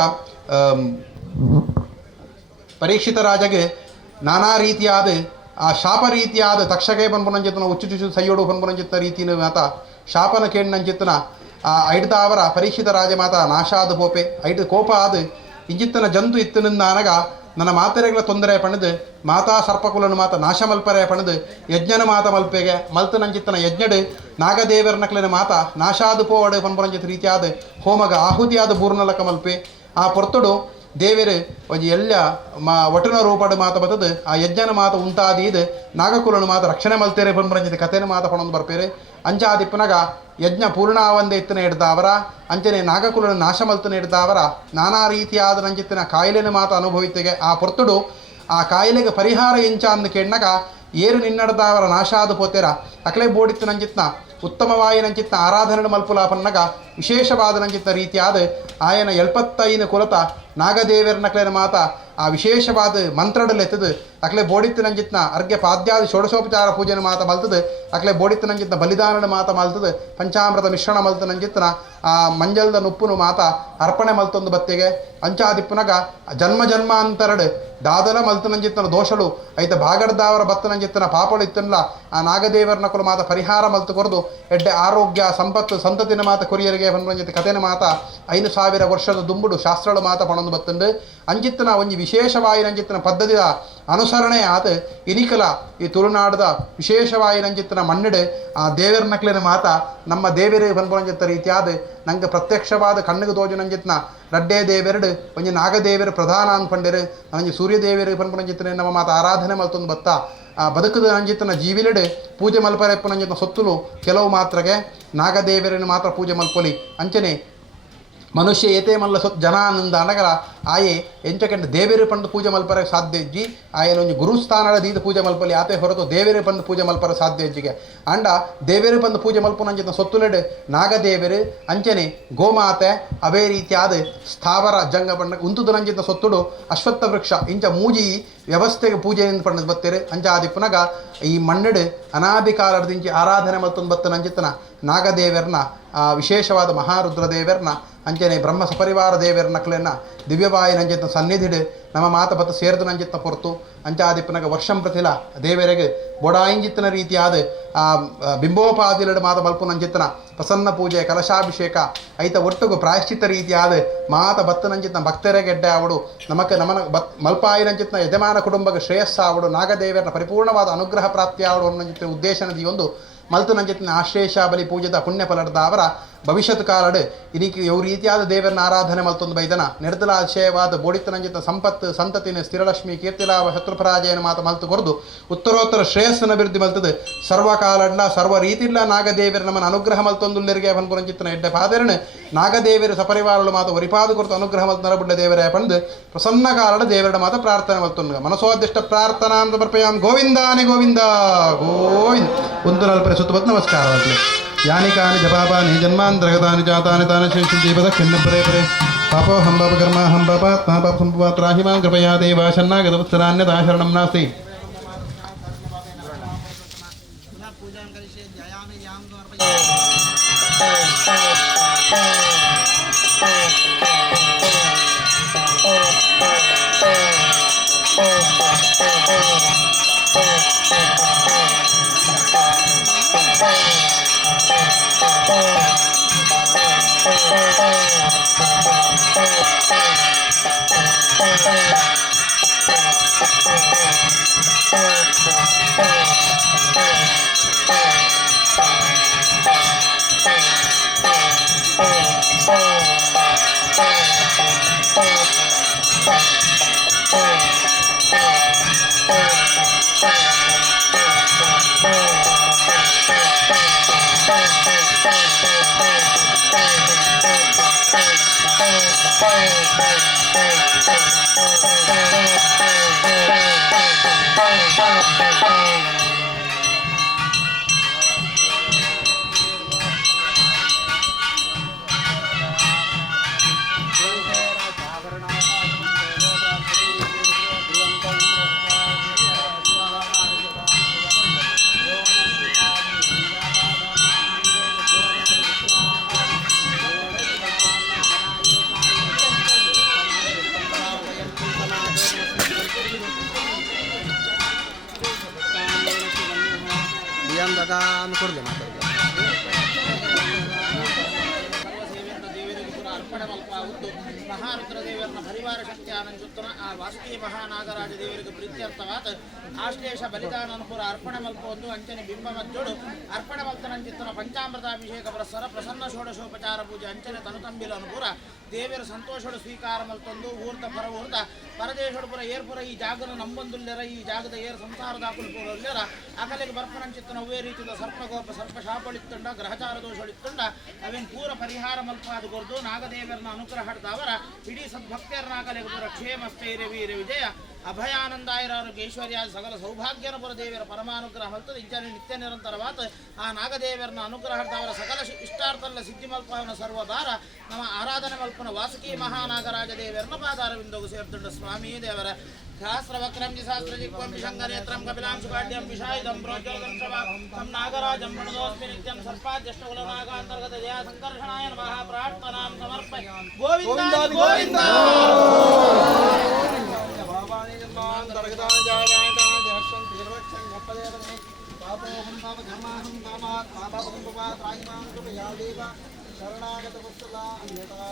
ಪರೀಕ್ಷಿತ ರಾಜಗೆ ನಾನಾ ರೀತಿಯಾದ ಆ ಶಾಪ ರೀತಿಯಾದ ತಕ್ಷಕೆ ಪನ್ಪು ನಂಚಿತ್ತನ ಉಚ್ಚು ಸೈಯೋಡು ಪನ್ಪು ನಂಚಿತ್ತ ರೀತಿನ ಮಾತ ಶಾಪನ ಕೇಣ್ ನಂಚಿತ್ತನ ಆ ಐಡ್ದಾವರ ಪರೀಕ್ಷಿತ ರಾಜ ಮಾತ ನಾಶಾದ ಪೋಪೆ ಐಡ್ ಕೋಪ ಆದ ಇಂಜಿತ್ತನ ಜಂತು ಇತ್ತನಿಂದ ಅನಗ ನನ್ನ ಮಾತೆರೆಗಳ ತೊಂದರೆ ಪಣದು ಮಾತಾ ಸರ್ಪಕುಲನು ಮಾತ ನಾಶ ಮಲ್ಪರೆ ಪಣದು ಯಜ್ಞನ ಮಾತ ಮಲ್ಪೆಗೆ ಮಲ್ತು ನಂಜಿತ್ತನ ಯಜ್ಞಡು ನಾಗದೇವರ ನಕ್ಲಿನ ಮಾತ ನಾಶಾದ ಪೋವಡು ಪನ್ಪು ನಂಜಿತ ರೀತಿಯಾದ ಹೋಮಗ ಆಹುತಿಯಾದ ಬೂರ್ನಲಕ ಮಲ್ಪೆ ಆ ಪೊರ್ತುಡು ದೇವೇರು ಒಂಜಿ ಎಲ್ಲ ಒಟುನ ರೂಪಡು ಮಾತ ಬತ್ತದು ಆ ಯಜ್ಞನ ಮಾತ ಉಂಟಾದೀದು ನಾಗಕುಲನು ಮಾತ ರಕ್ಷಣೆ ಮಲ್ತೇರೆ ಪನ್ಪು ನಂಜಿತ ಕಥೆನ ಮಾತ ಪಣೊಂದು ಬರ್ಪೇರೆ ಅಂಚಾದಿಪ್ಪನಗ ಯಜ್ಞ ಪೂರ್ಣಾವಂದೆ ಎತ್ತನ ಹಿಡ್ದಾವರ ಅಂಚನೆ ನಾಗಕುಲನ ನಾಶ ಮಲ್ತನ ಹಿಡ್ದಾವರ ನಾನಾ ರೀತಿಯಾದ ನಂಜಿತ್ತಿನ ಕಾಯಿಲೆನ ಮಾತ ಅನುಭವಿತೆಗೆ ಆ ಪೊರ್ತುಡು ಆ ಕಾಯಿಲೆಗೆ ಪರಿಹಾರ ಎಂಚ ಅಂದು ಕೆಣ್ಣಗ ಏರು ನಿನ್ನಡ್ದಾವರ ನಾಶಾದ ಪೋತೆರ ಅಕ್ಲೆ ಬೋಡಿತ್ತು ನಂಜಿತ್ನ ಉತ್ತಮವಾಯಿ ನಂಚಿತ್ನ ಆರಾಧನೆ ಮಲ್ಪುಲ ಪನ್ನಗ ವಿಶೇಷವಾದ ನಂಚಿತ್ತ ರೀತಿಯಾದ ಆಯನ 75 ಕುಲತ ನಾಗದೇವರ ನಕ್ಲೆನ ಮಾತ ಆ ವಿಶೇಷವಾದ ಮಂತ್ರಡಲೆತ್ತದು ಅಕ್ಲೆ ಬೋಡಿತ್ತನಂಜಿತ್ನ ಅರ್ಘ್ಯ ಪಾದ್ಯಾದಿ ಷೋಡಶೋಪಚಾರ ಪೂಜೆನ ಮಾತ ಮಲ್ತದೆ ಅಕ್ಲೆ ಬೋಡಿತ್ತನಂಜಿತ್ನ ಬಲಿದಾನದ ಮಾತ ಮಲ್ತದೆ ಪಂಚಾಮೃತ ಮಿಶ್ರಣ ಮಲ್ತನಂಜಿತ್ನ ಆ ಮಂಜಲ್ದ ನುಪ್ಪುನು ಮಾತ ಅರ್ಪಣೆ ಮಲ್ತೊಂದು ಬತ್ತೆಗೆ ಅಂಚಾದಿಪ್ಪುನಗ ಜನ್ಮ ಜನ್ಮಾಂತರಡ್ ದಾದಲ ಮಲ್ತನಂಜಿತ್ತನ ದೋಷಳು ಐತ ಭಾಗಡ್ದಾವರ ಬತ್ತನಂಜಿತ್ತನ ಪಾಪಳು ಇತ್ತಲ್ಲ ಆ ನಾಗದೇವರನ ಕುಲ ಮಾತ ಪರಿಹಾರ ಮಲ್ತು ಕೊರದು ಎಡ್ಡೆ ಆರೋಗ್ಯ ಸಂಪತ್ತು ಸಂತತಿನ ಮಾತ ಕೊರಿಯರಿಗೆ ಬಂದಂಜಿತ್ತ ಕಥೆನ ಮಾತ 5,000 ವರ್ಷದ ದುಂಬುಡು ಶಾಸ್ತ್ರಗಳು ಮಾತ ಪಣೊಂದು ಬತ್ತಂಡು ಅಂಜಿತ್ತನ ಒಂಜಿ ವಿಶೇಷವಾಯಿನಂಜಿತ್ತನ ಪದ್ಧತಿಯ ಅನುಸರಣೆ ಆತ ಇನಿಕಲ ಈ ತುಳುನಾಡದ ವಿಶೇಷವಾಯಿನಂಜಿತ್ತನ ಮಣ್ಣಿಡು ಆ ದೇವರನಕ್ಲಿನ ಮಾತ ನಮ್ಮ ದೇವರೇ ಬಂದ್ಬಂಜಿತ್ತ ರೀತಿಯಾದ ನಂಗೆ ಪ್ರತ್ಯಕ್ಷವಾದ ಕಣ್ಣಿಗೆ ತೋಜನಂಜಿತ್ನ ರಡ್ಡೇ ದೇವೆರಡು ಒಂಜಿ ನಾಗದೇವರು ಪ್ರಧಾನ ಅನ್ಪಂಡಿರು ನಂಗೆ ಸೂರ್ಯದೇವರು ಪನ್ಪುನಂಜಿತ್ತನೆ ನಮ್ಮ ಮಾತ ಆರಾಧನೆ ಮಲ್ತೊಂದು ಬತ್ತ ಬದುಕದ ನಂಜಿತ್ತನ ಜೀವಿಲೆಡು ಪೂಜೆ ಮಲ್ಪರೆಪ್ಪನಂಜಿತ್ನ ಸೊತ್ತುಲು ಕೆಲವು ಮಾತ್ರಗೆ ನಾಗದೇವರನ್ನು ಮಾತ್ರ ಪೂಜೆ ಮಲ್ಪೊಲಿ ಅಂಚನೆ ಮನುಷ್ಯ ಏತೇ ಮಲ್ಲ ಜನ ಅನ್ನಂದ ಅನಗರ ಆಯೆ ಎಂಚಕಂಡು ದೇವೇರು ಪಂಡು ಪೂಜೆ ಮಲ್ಪರೆ ಸಾಧ್ಯ ಇಜ್ಜಿ ಆಯನೊಂದು ಗುರುಸ್ಥಾನದ ದೀದ ಪೂಜೆ ಮಲ್ಪಲಿ ಆತೆ ಹೊರತು ದೇವೇರು ಪಂಡು ಪೂಜೆ ಮಲ್ಪರೆ ಸಾಧ್ಯ ಇಜ್ಜಿಗೆ ಅಂಡ ದೇವೇರು ಪಂದು ಪೂಜೆ ಮಲ್ಪುನಂಚಿನ ಸೊತ್ತುಲೆಡು ನಾಗದೇವರು ಅಂಚನೆ ಗೋಮಾತೆ ಅವೇ ರೀತಿಯಾದ ಸ್ಥಾವರ ಜಂಗ ಪಂಡ ಉಂತುದು ನಂಚಿನ ಸೊತ್ತುಡು ಅಶ್ವತ್ಥ ವೃಕ್ಷ ಇಂಚ ಮೂಜಿ ವ್ಯವಸ್ಥೆಗೆ ಪೂಜೆಯಿಂದ ಪಂಡ ಬತ್ತೇರು ಅಂಚಾದಿ ಪುನಗ ಈ ಮಣ್ಣಡು ಅನಾದಿ ಕಾಲದಿಂಚಿ ಆರಾಧನೆ ಮಲ್ತೊಂದು ಬತ್ತ ನಂಚಿತನ ನಾಗದೇವರನ್ನ ವಿಶೇಷವಾದ ಮಹಾರುದ್ರದೇವರನ್ನ ಅಂಚನೆ ಬ್ರಹ್ಮ ಸಪರಿವಾರ ದೇವರ ನಕ್ಲೆನ್ನ ದಿವ್ಯವಾಯಿ ನಂಜಿತ್ನ ಸನ್ನಿಧಿಡು ನಮ್ಮ ಮಾತ ಬತ್ತ ಸೇರ್ದು ನಂಜಿತ್ನ ಪೊರ್ತು ಅಂಚಾದಿಪ್ಪನಗ ವರ್ಷಂ ಪ್ರತಿಲ ದೇವರಿಗೆ ಬೊಡಾಯಿಂಜಿತ್ತನ ರೀತಿಯಾದ ಬಿಂಬೋಪಾದಿಲಡು ಮಾತ ಮಲ್ಪು ನಂಜಿತ್ತನ ಪ್ರಸನ್ನ ಪೂಜೆ ಕಲಶಾಭಿಷೇಕ ಐತ ಒಟ್ಟುಗು ಪ್ರಾಯಶ್ಚಿತ್ತ ರೀತಿಯಾದ ಮಾತ ಬತ್ತ ನಂಜಿತ್ನ ಭಕ್ತರಿಗೆ ಗೆಡ್ಡೆ ಆವಡು ನಮಕ್ಕೆ ನಮನ ಮಲ್ಪಾಯಿ ನಂಜಿತ್ನ ಯಜಮಾನ ಕುಟುಂಬಕ್ಕೆ ಶ್ರೇಯಸ್ಸ ಆವಡು ನಾಗದೇವರನ ಪರಿಪೂರ್ಣವಾದ ಅನುಗ್ರಹ ಪ್ರಾಪ್ತಿ ಆವಡು ನಂಜಿತ್ತ ಉದ್ದೇಶನದಿ ಒಂದು ಮಲ್ತು ನಂಜಿತ್ತಿನ ಆಶ್ಲೇಷ ಬಲಿ ಪೂಜೆದ ಪುಣ್ಯ ಫಲದ ಅವರ ಭವಿಷ್ಯತ್ ಕಾಲಡು ಇನಿಕ್ಕೆ ಯಾವ ರೀತಿಯಾದ ದೇವರನ್ನ ಆರಾಧನೆ ಮಲ್ತೊಂದು ಬೈದನ ನಿರ್ದಲ ಆಶಯವಾದ ಬೋಡಿತ ನಂಜಿತ ಸಂಪತ್ತು ಸಂತತಿನ ಸ್ಥಿರಲಕ್ಷ್ಮಿ ಕೀರ್ತಿಲಾಭ ಶತ್ರುಪರಾಜಯನ ಮಾತ ಮಲ್ತು ಕೊರದು ಉತ್ತರೋತ್ತರ ಶ್ರೇಯಸ್ಸನ ಅಭಿವೃದ್ಧಿ ಮಲ್ತದೆ ಸರ್ವಕಾಲಡ್ಲ ಸರ್ವ ರೀತಿಲ್ಲ ನಾಗದೇವರ ನಮ್ಮನ್ನು ಅನುಗ್ರಹ ಮಲ್ತೊಂದುಲ್ಲರಿಗೆ ಪನ್ಪುರಂಚಿತ್ತನ ಎಡ್ಡೆ ಪಾದರನು ನಾಗದೇವರು ಸಪರಿವಾರಳು ಮಾತ ಒರಿಪಾದು ಕೊರತು ಅನುಗ್ರಹ ಮಲ್ತು ನರಬುಡ್ಡ ದೇವರೇ ಪಂದು ಪ್ರಸನ್ನ ಕಾಲಡ ದೇವರ ಮಾತ ಪ್ರಾರ್ಥನೆ ಮಲ್ತೊಂದು ಮನಸೋದಿಷ್ಟ ಪ್ರಾರ್ಥನಾ ಅಂತ ಬರ್ಪಯಾಮ್ ಗೋವಿಂದಾನಿ ಗೋವಿಂದ ಗೋವಿಂದ ಒಂದು ನಲ್ಪರೆ ಸುತ್ತ ನಮಸ್ಕಾರ ಯಾನಿಕಾನಿ ಜಪಾಪಾನಿ ಜನ್ಮಾಂತರ್ಗತಾನಿ ಜಾತಾನಿ ತಾನಿ ಶೇಷದೀಪದ ಖಿನ್ನ ಪರೇ ಪರೇ ಪಾಪೋ ಹಂಬಾಪ ಕರ್ಮ ಹಂಬಾಪಾತ್ ಮಹಾಪಾಪ ಸಂಪುಪಾತ್ರಾಹಿ ಮಾಂ ಕೃಪಯಾ ದೇವ ಶನ್ನಾಗತವತ್ಸರಾನ್ಯತಾ ಶರಣಂ ನಾಸ್ತಿ ಮಹಾರುದ್ರದೇವರನ್ನ ಪರಿವಾರ ಶಕ್ತಿ ಆನಂದಿಸುತ್ತನ ಆ ವಾಸುಕಿ ಮಹಾನಾಗರಾಜ ದೇವರಿಗೆ ಪ್ರೀತ್ಯರ್ಥವಾದ ಆಶ್ಲೇಷ ಬಲಿದಾನ ಅನುಕೂಲ ಅರ್ಪಣೆ ಮಲ್ಪೊಂದು ಅಂಚನೆ ಬಿಂಬ ಮಜ್ಜೋಡು ಅರ್ಪಣೆ ಮಲ್ತನಂಚಿತ್ತನ ಪಂಚಾಮೃತಾಭಿಷೇಕ ಪುರಸ್ಸರ ಪ್ರಸನ್ನ ಷೋಡಶೋಪಚಾರ ಪೂಜೆ ಅಂಚನೆ ತನುತಂಬಿಲ ಅನುಕೂಲ ದೇವರ ಸಂತೋಷಡು ಸ್ವೀಕಾರ ಮಲ್ತೊಂದು ಊರ್ತ ಪರ ಊರ್ತ ಪರದೇಶಡು ಪುರ ಏರ್ಪುರ ಈ ಜಾಗನ ನಂಬೊಂದುಲ್ಲೆರ ಈ ಜಾಗದ ಏರ್ ಸಂಸಾರದ ಆಕುಲ್ಪುರಲ್ಲೆರ ಅಕಲೆಗೆ ಬರ್ಪನಂಚಿತ್ತನ ಅವೇ ರೀತಿಯ ಸರ್ಪಗೋಪ ಸರ್ಪ ಶಾಪಳಿತ್ತುಂಡ ಗ್ರಹಚಾರ ದೋಷಳಿತ್ತುಂಡ ಅವೇನು ಪೂರ ಪರಿಹಾರ ಮಲ್ಪಾದು ಕೊರ್ದು ನಾಗದೇವರನ್ನ ಅನುಕೂಲ ಅನುಗ್ರಹದವರ ಇಡೀ ಸದ್ಭಕ್ತರನ್ನಾಗಲೇಪುರ ಕ್ಷೇಮ ಸ್ಥೈರ್ಯ ವೀರ ವಿಜಯ ಅಭಯಾನಂದಾಯರಾರೋಗ್ಯ ಐಶ್ವರ್ಯ ಸಕಲ ಸೌಭಾಗ್ಯನಪುರ ದೇವರ ಪರಮಾನುಗ್ರಹ ಹೊತ್ತದ ಇಂಚನೆ ನಿತ್ಯ ನಿರಂತರವಾದ ಆ ನಾಗದೇವರನ್ನ ಅನುಗ್ರಹದವರ ಸಕಲ ಇಷ್ಟಾರ್ಥಲ್ಲ ಸಿದ್ಧಿ ಮಲ್ಪವನ ಸರ್ವದಾರ ನಮ್ಮ ಆರಾಧನೆ ಮಲ್ಪನ ವಾಸುಕಿ ಮಹಾನಾಗರಾಜ ದೇವರನ್ನ ಪಾದಾರವಿಂದೋಗು ಸೇರ್ತುಂಡ ಸ್ವಾಮಿ ದೇವರ ಸಹಸ್ರವಕ್ರಂ ಸಹಸ್ರಜಿಕ್ವಂ ವಿಶಂಗನೇತ್ರಂ ಕಪಿಲಾಂ ಸುಗಾಢ್ಯಂ ವಿಷಾಯುಧಂ ಪ್ರೋಜ್ವಲಂ तं नागराजं प्रणतोऽस्मि नित्यं सर्पाद्यष्टकुलनागान्तर्गत जया संकर्षणाय नमः प्रार्थनां समर्पयामि गोविन्द गोविन्द शरणागत वत्सला अन्यथा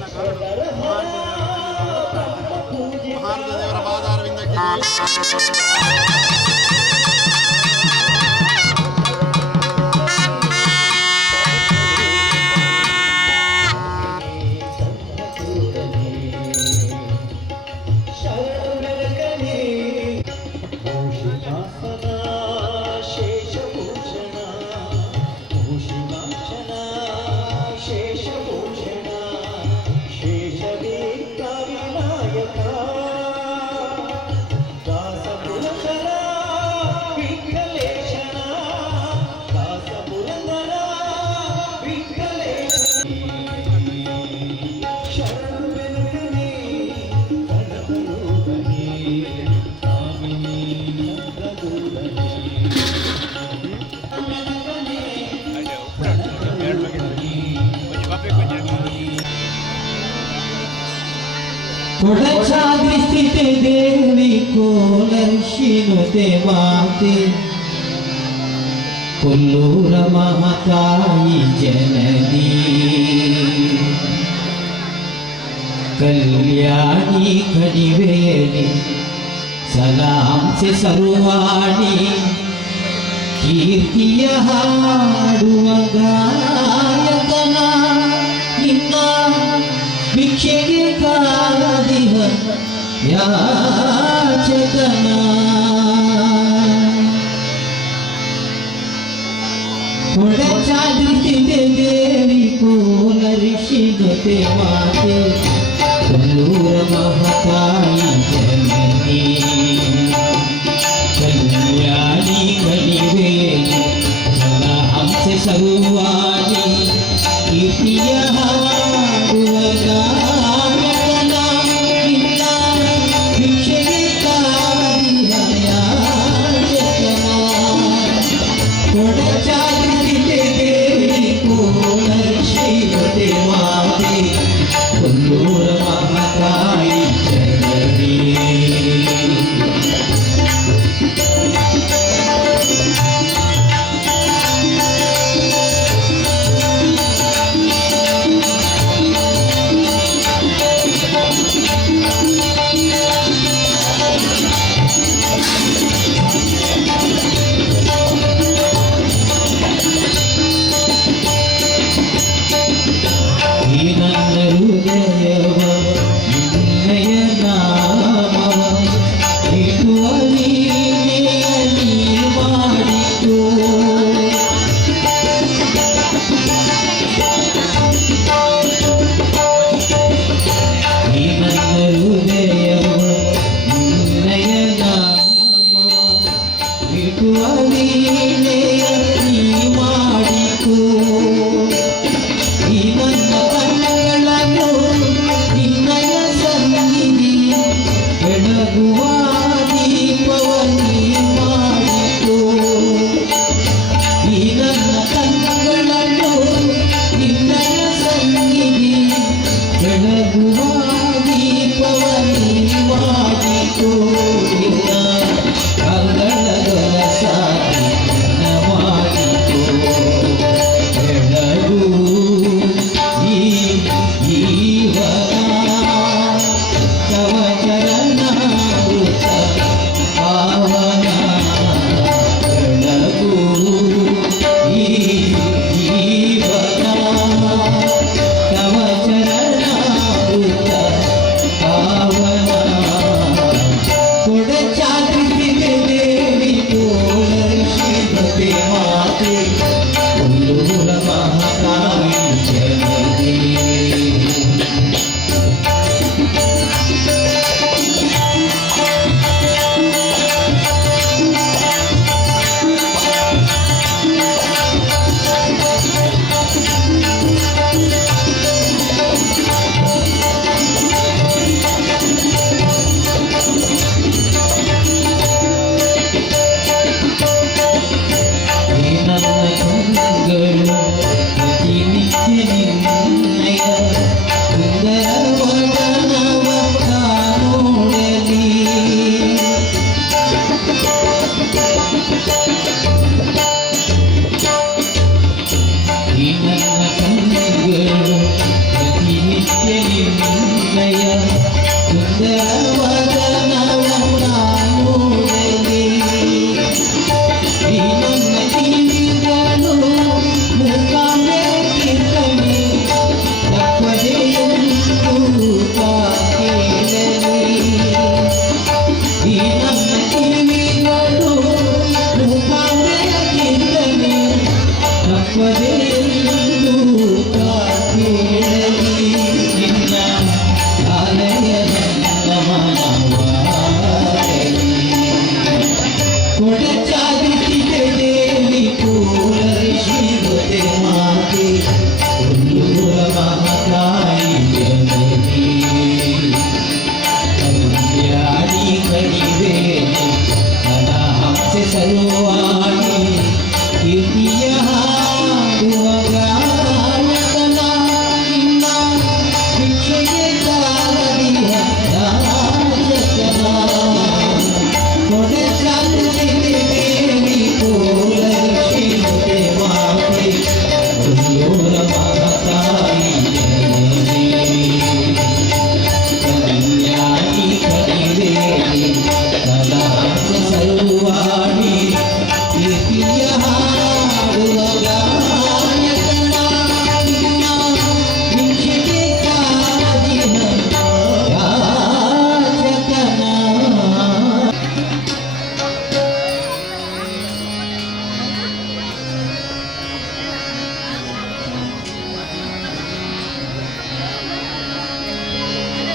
ಮಹಾನುಭಾವ ದೇವರ ಪಾದಾರವಿಂದಕ್ಕೆ ಕೊಡಚಾದಿಸ್ಥಿತೆ ದೇವಿ ಕೋಲರ್ಷಿನುತೆ ಮಾತೆ ಕೊಲ್ಲೂರ ಮಹತಾಯಿ ಜನನಿ ಕಲ್ಯಾಣಿ ಕಣಿವೆಯಲಿ ಸಲಾಂ ಸೆ ಸರ್ವಾಣಿ ಕೀರ್ತಿಯ ಹಾಡುವ ಗಾಯಕನ ನಿನ್ನ ಭಿಕ್ಷೆಗೆ ಕಾದಿಹ ಯಾಚಕನ ಕೊಡಚಾದಿಸಿದೆ ದೇವಿ ಕೋಲರಿಷಿಗತೆ ಮಾತೆ ಕೊಲ್ಲೂರ ಮಹತಾಯಿ ಜನನಿ ಕಲ್ಯಾಣಿ ಕಣಿವೆಯಲಿ ಸಲಾಂಸ ಸರ್ವಾಣಿ ಕೀರ್ತಿಯ ಹಾಡುವ ಗಾಯಕನ ನಿನ್ನ ಭಿಕ್ಷೆಗೆ ಕಾದಿಹ ಯಾಚಕನ ಕೊಡಚಾದಿಸಿದೆ ದೇವಿ ಕೋಲರಿಷಿಗತೆ ಮಾತೆ ಕೊಲ್ಲೂರ ಮಹತಾಯಿ ಜನನಿ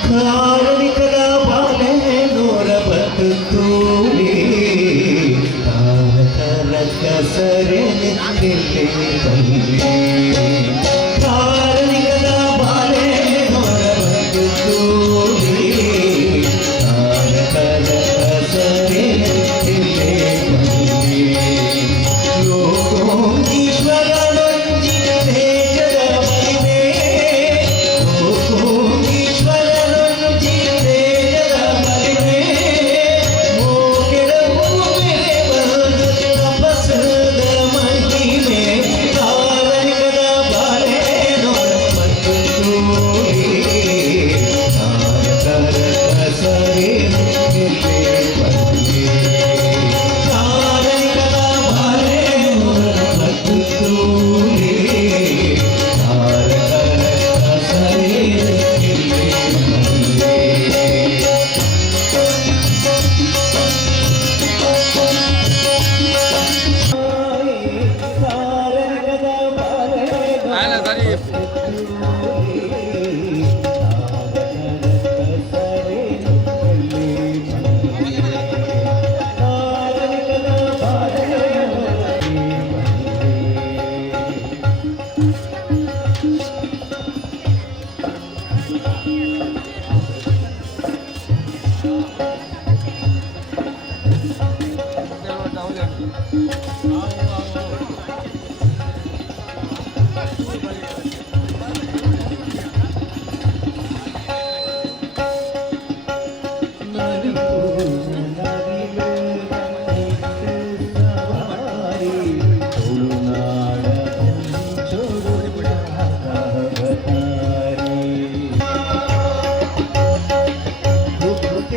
ಕಾರಣಿಕರ ಬಾಲೆ ನೂರ ಬತ್ತೂರಿ ತಾರಕ ಸರೆ ನಿಲ್ಲಿ ಬಲ್ಲಿ ಕಾರಣಿಕರ ಬಾಲೆ ನೂರ ಬತ್ತೂರಿ ತಾರಕ ಸರೆ ನಿಲ್ಲಿ ಬಲ್ಲಿ ಲೋಕೀಶ್ವರ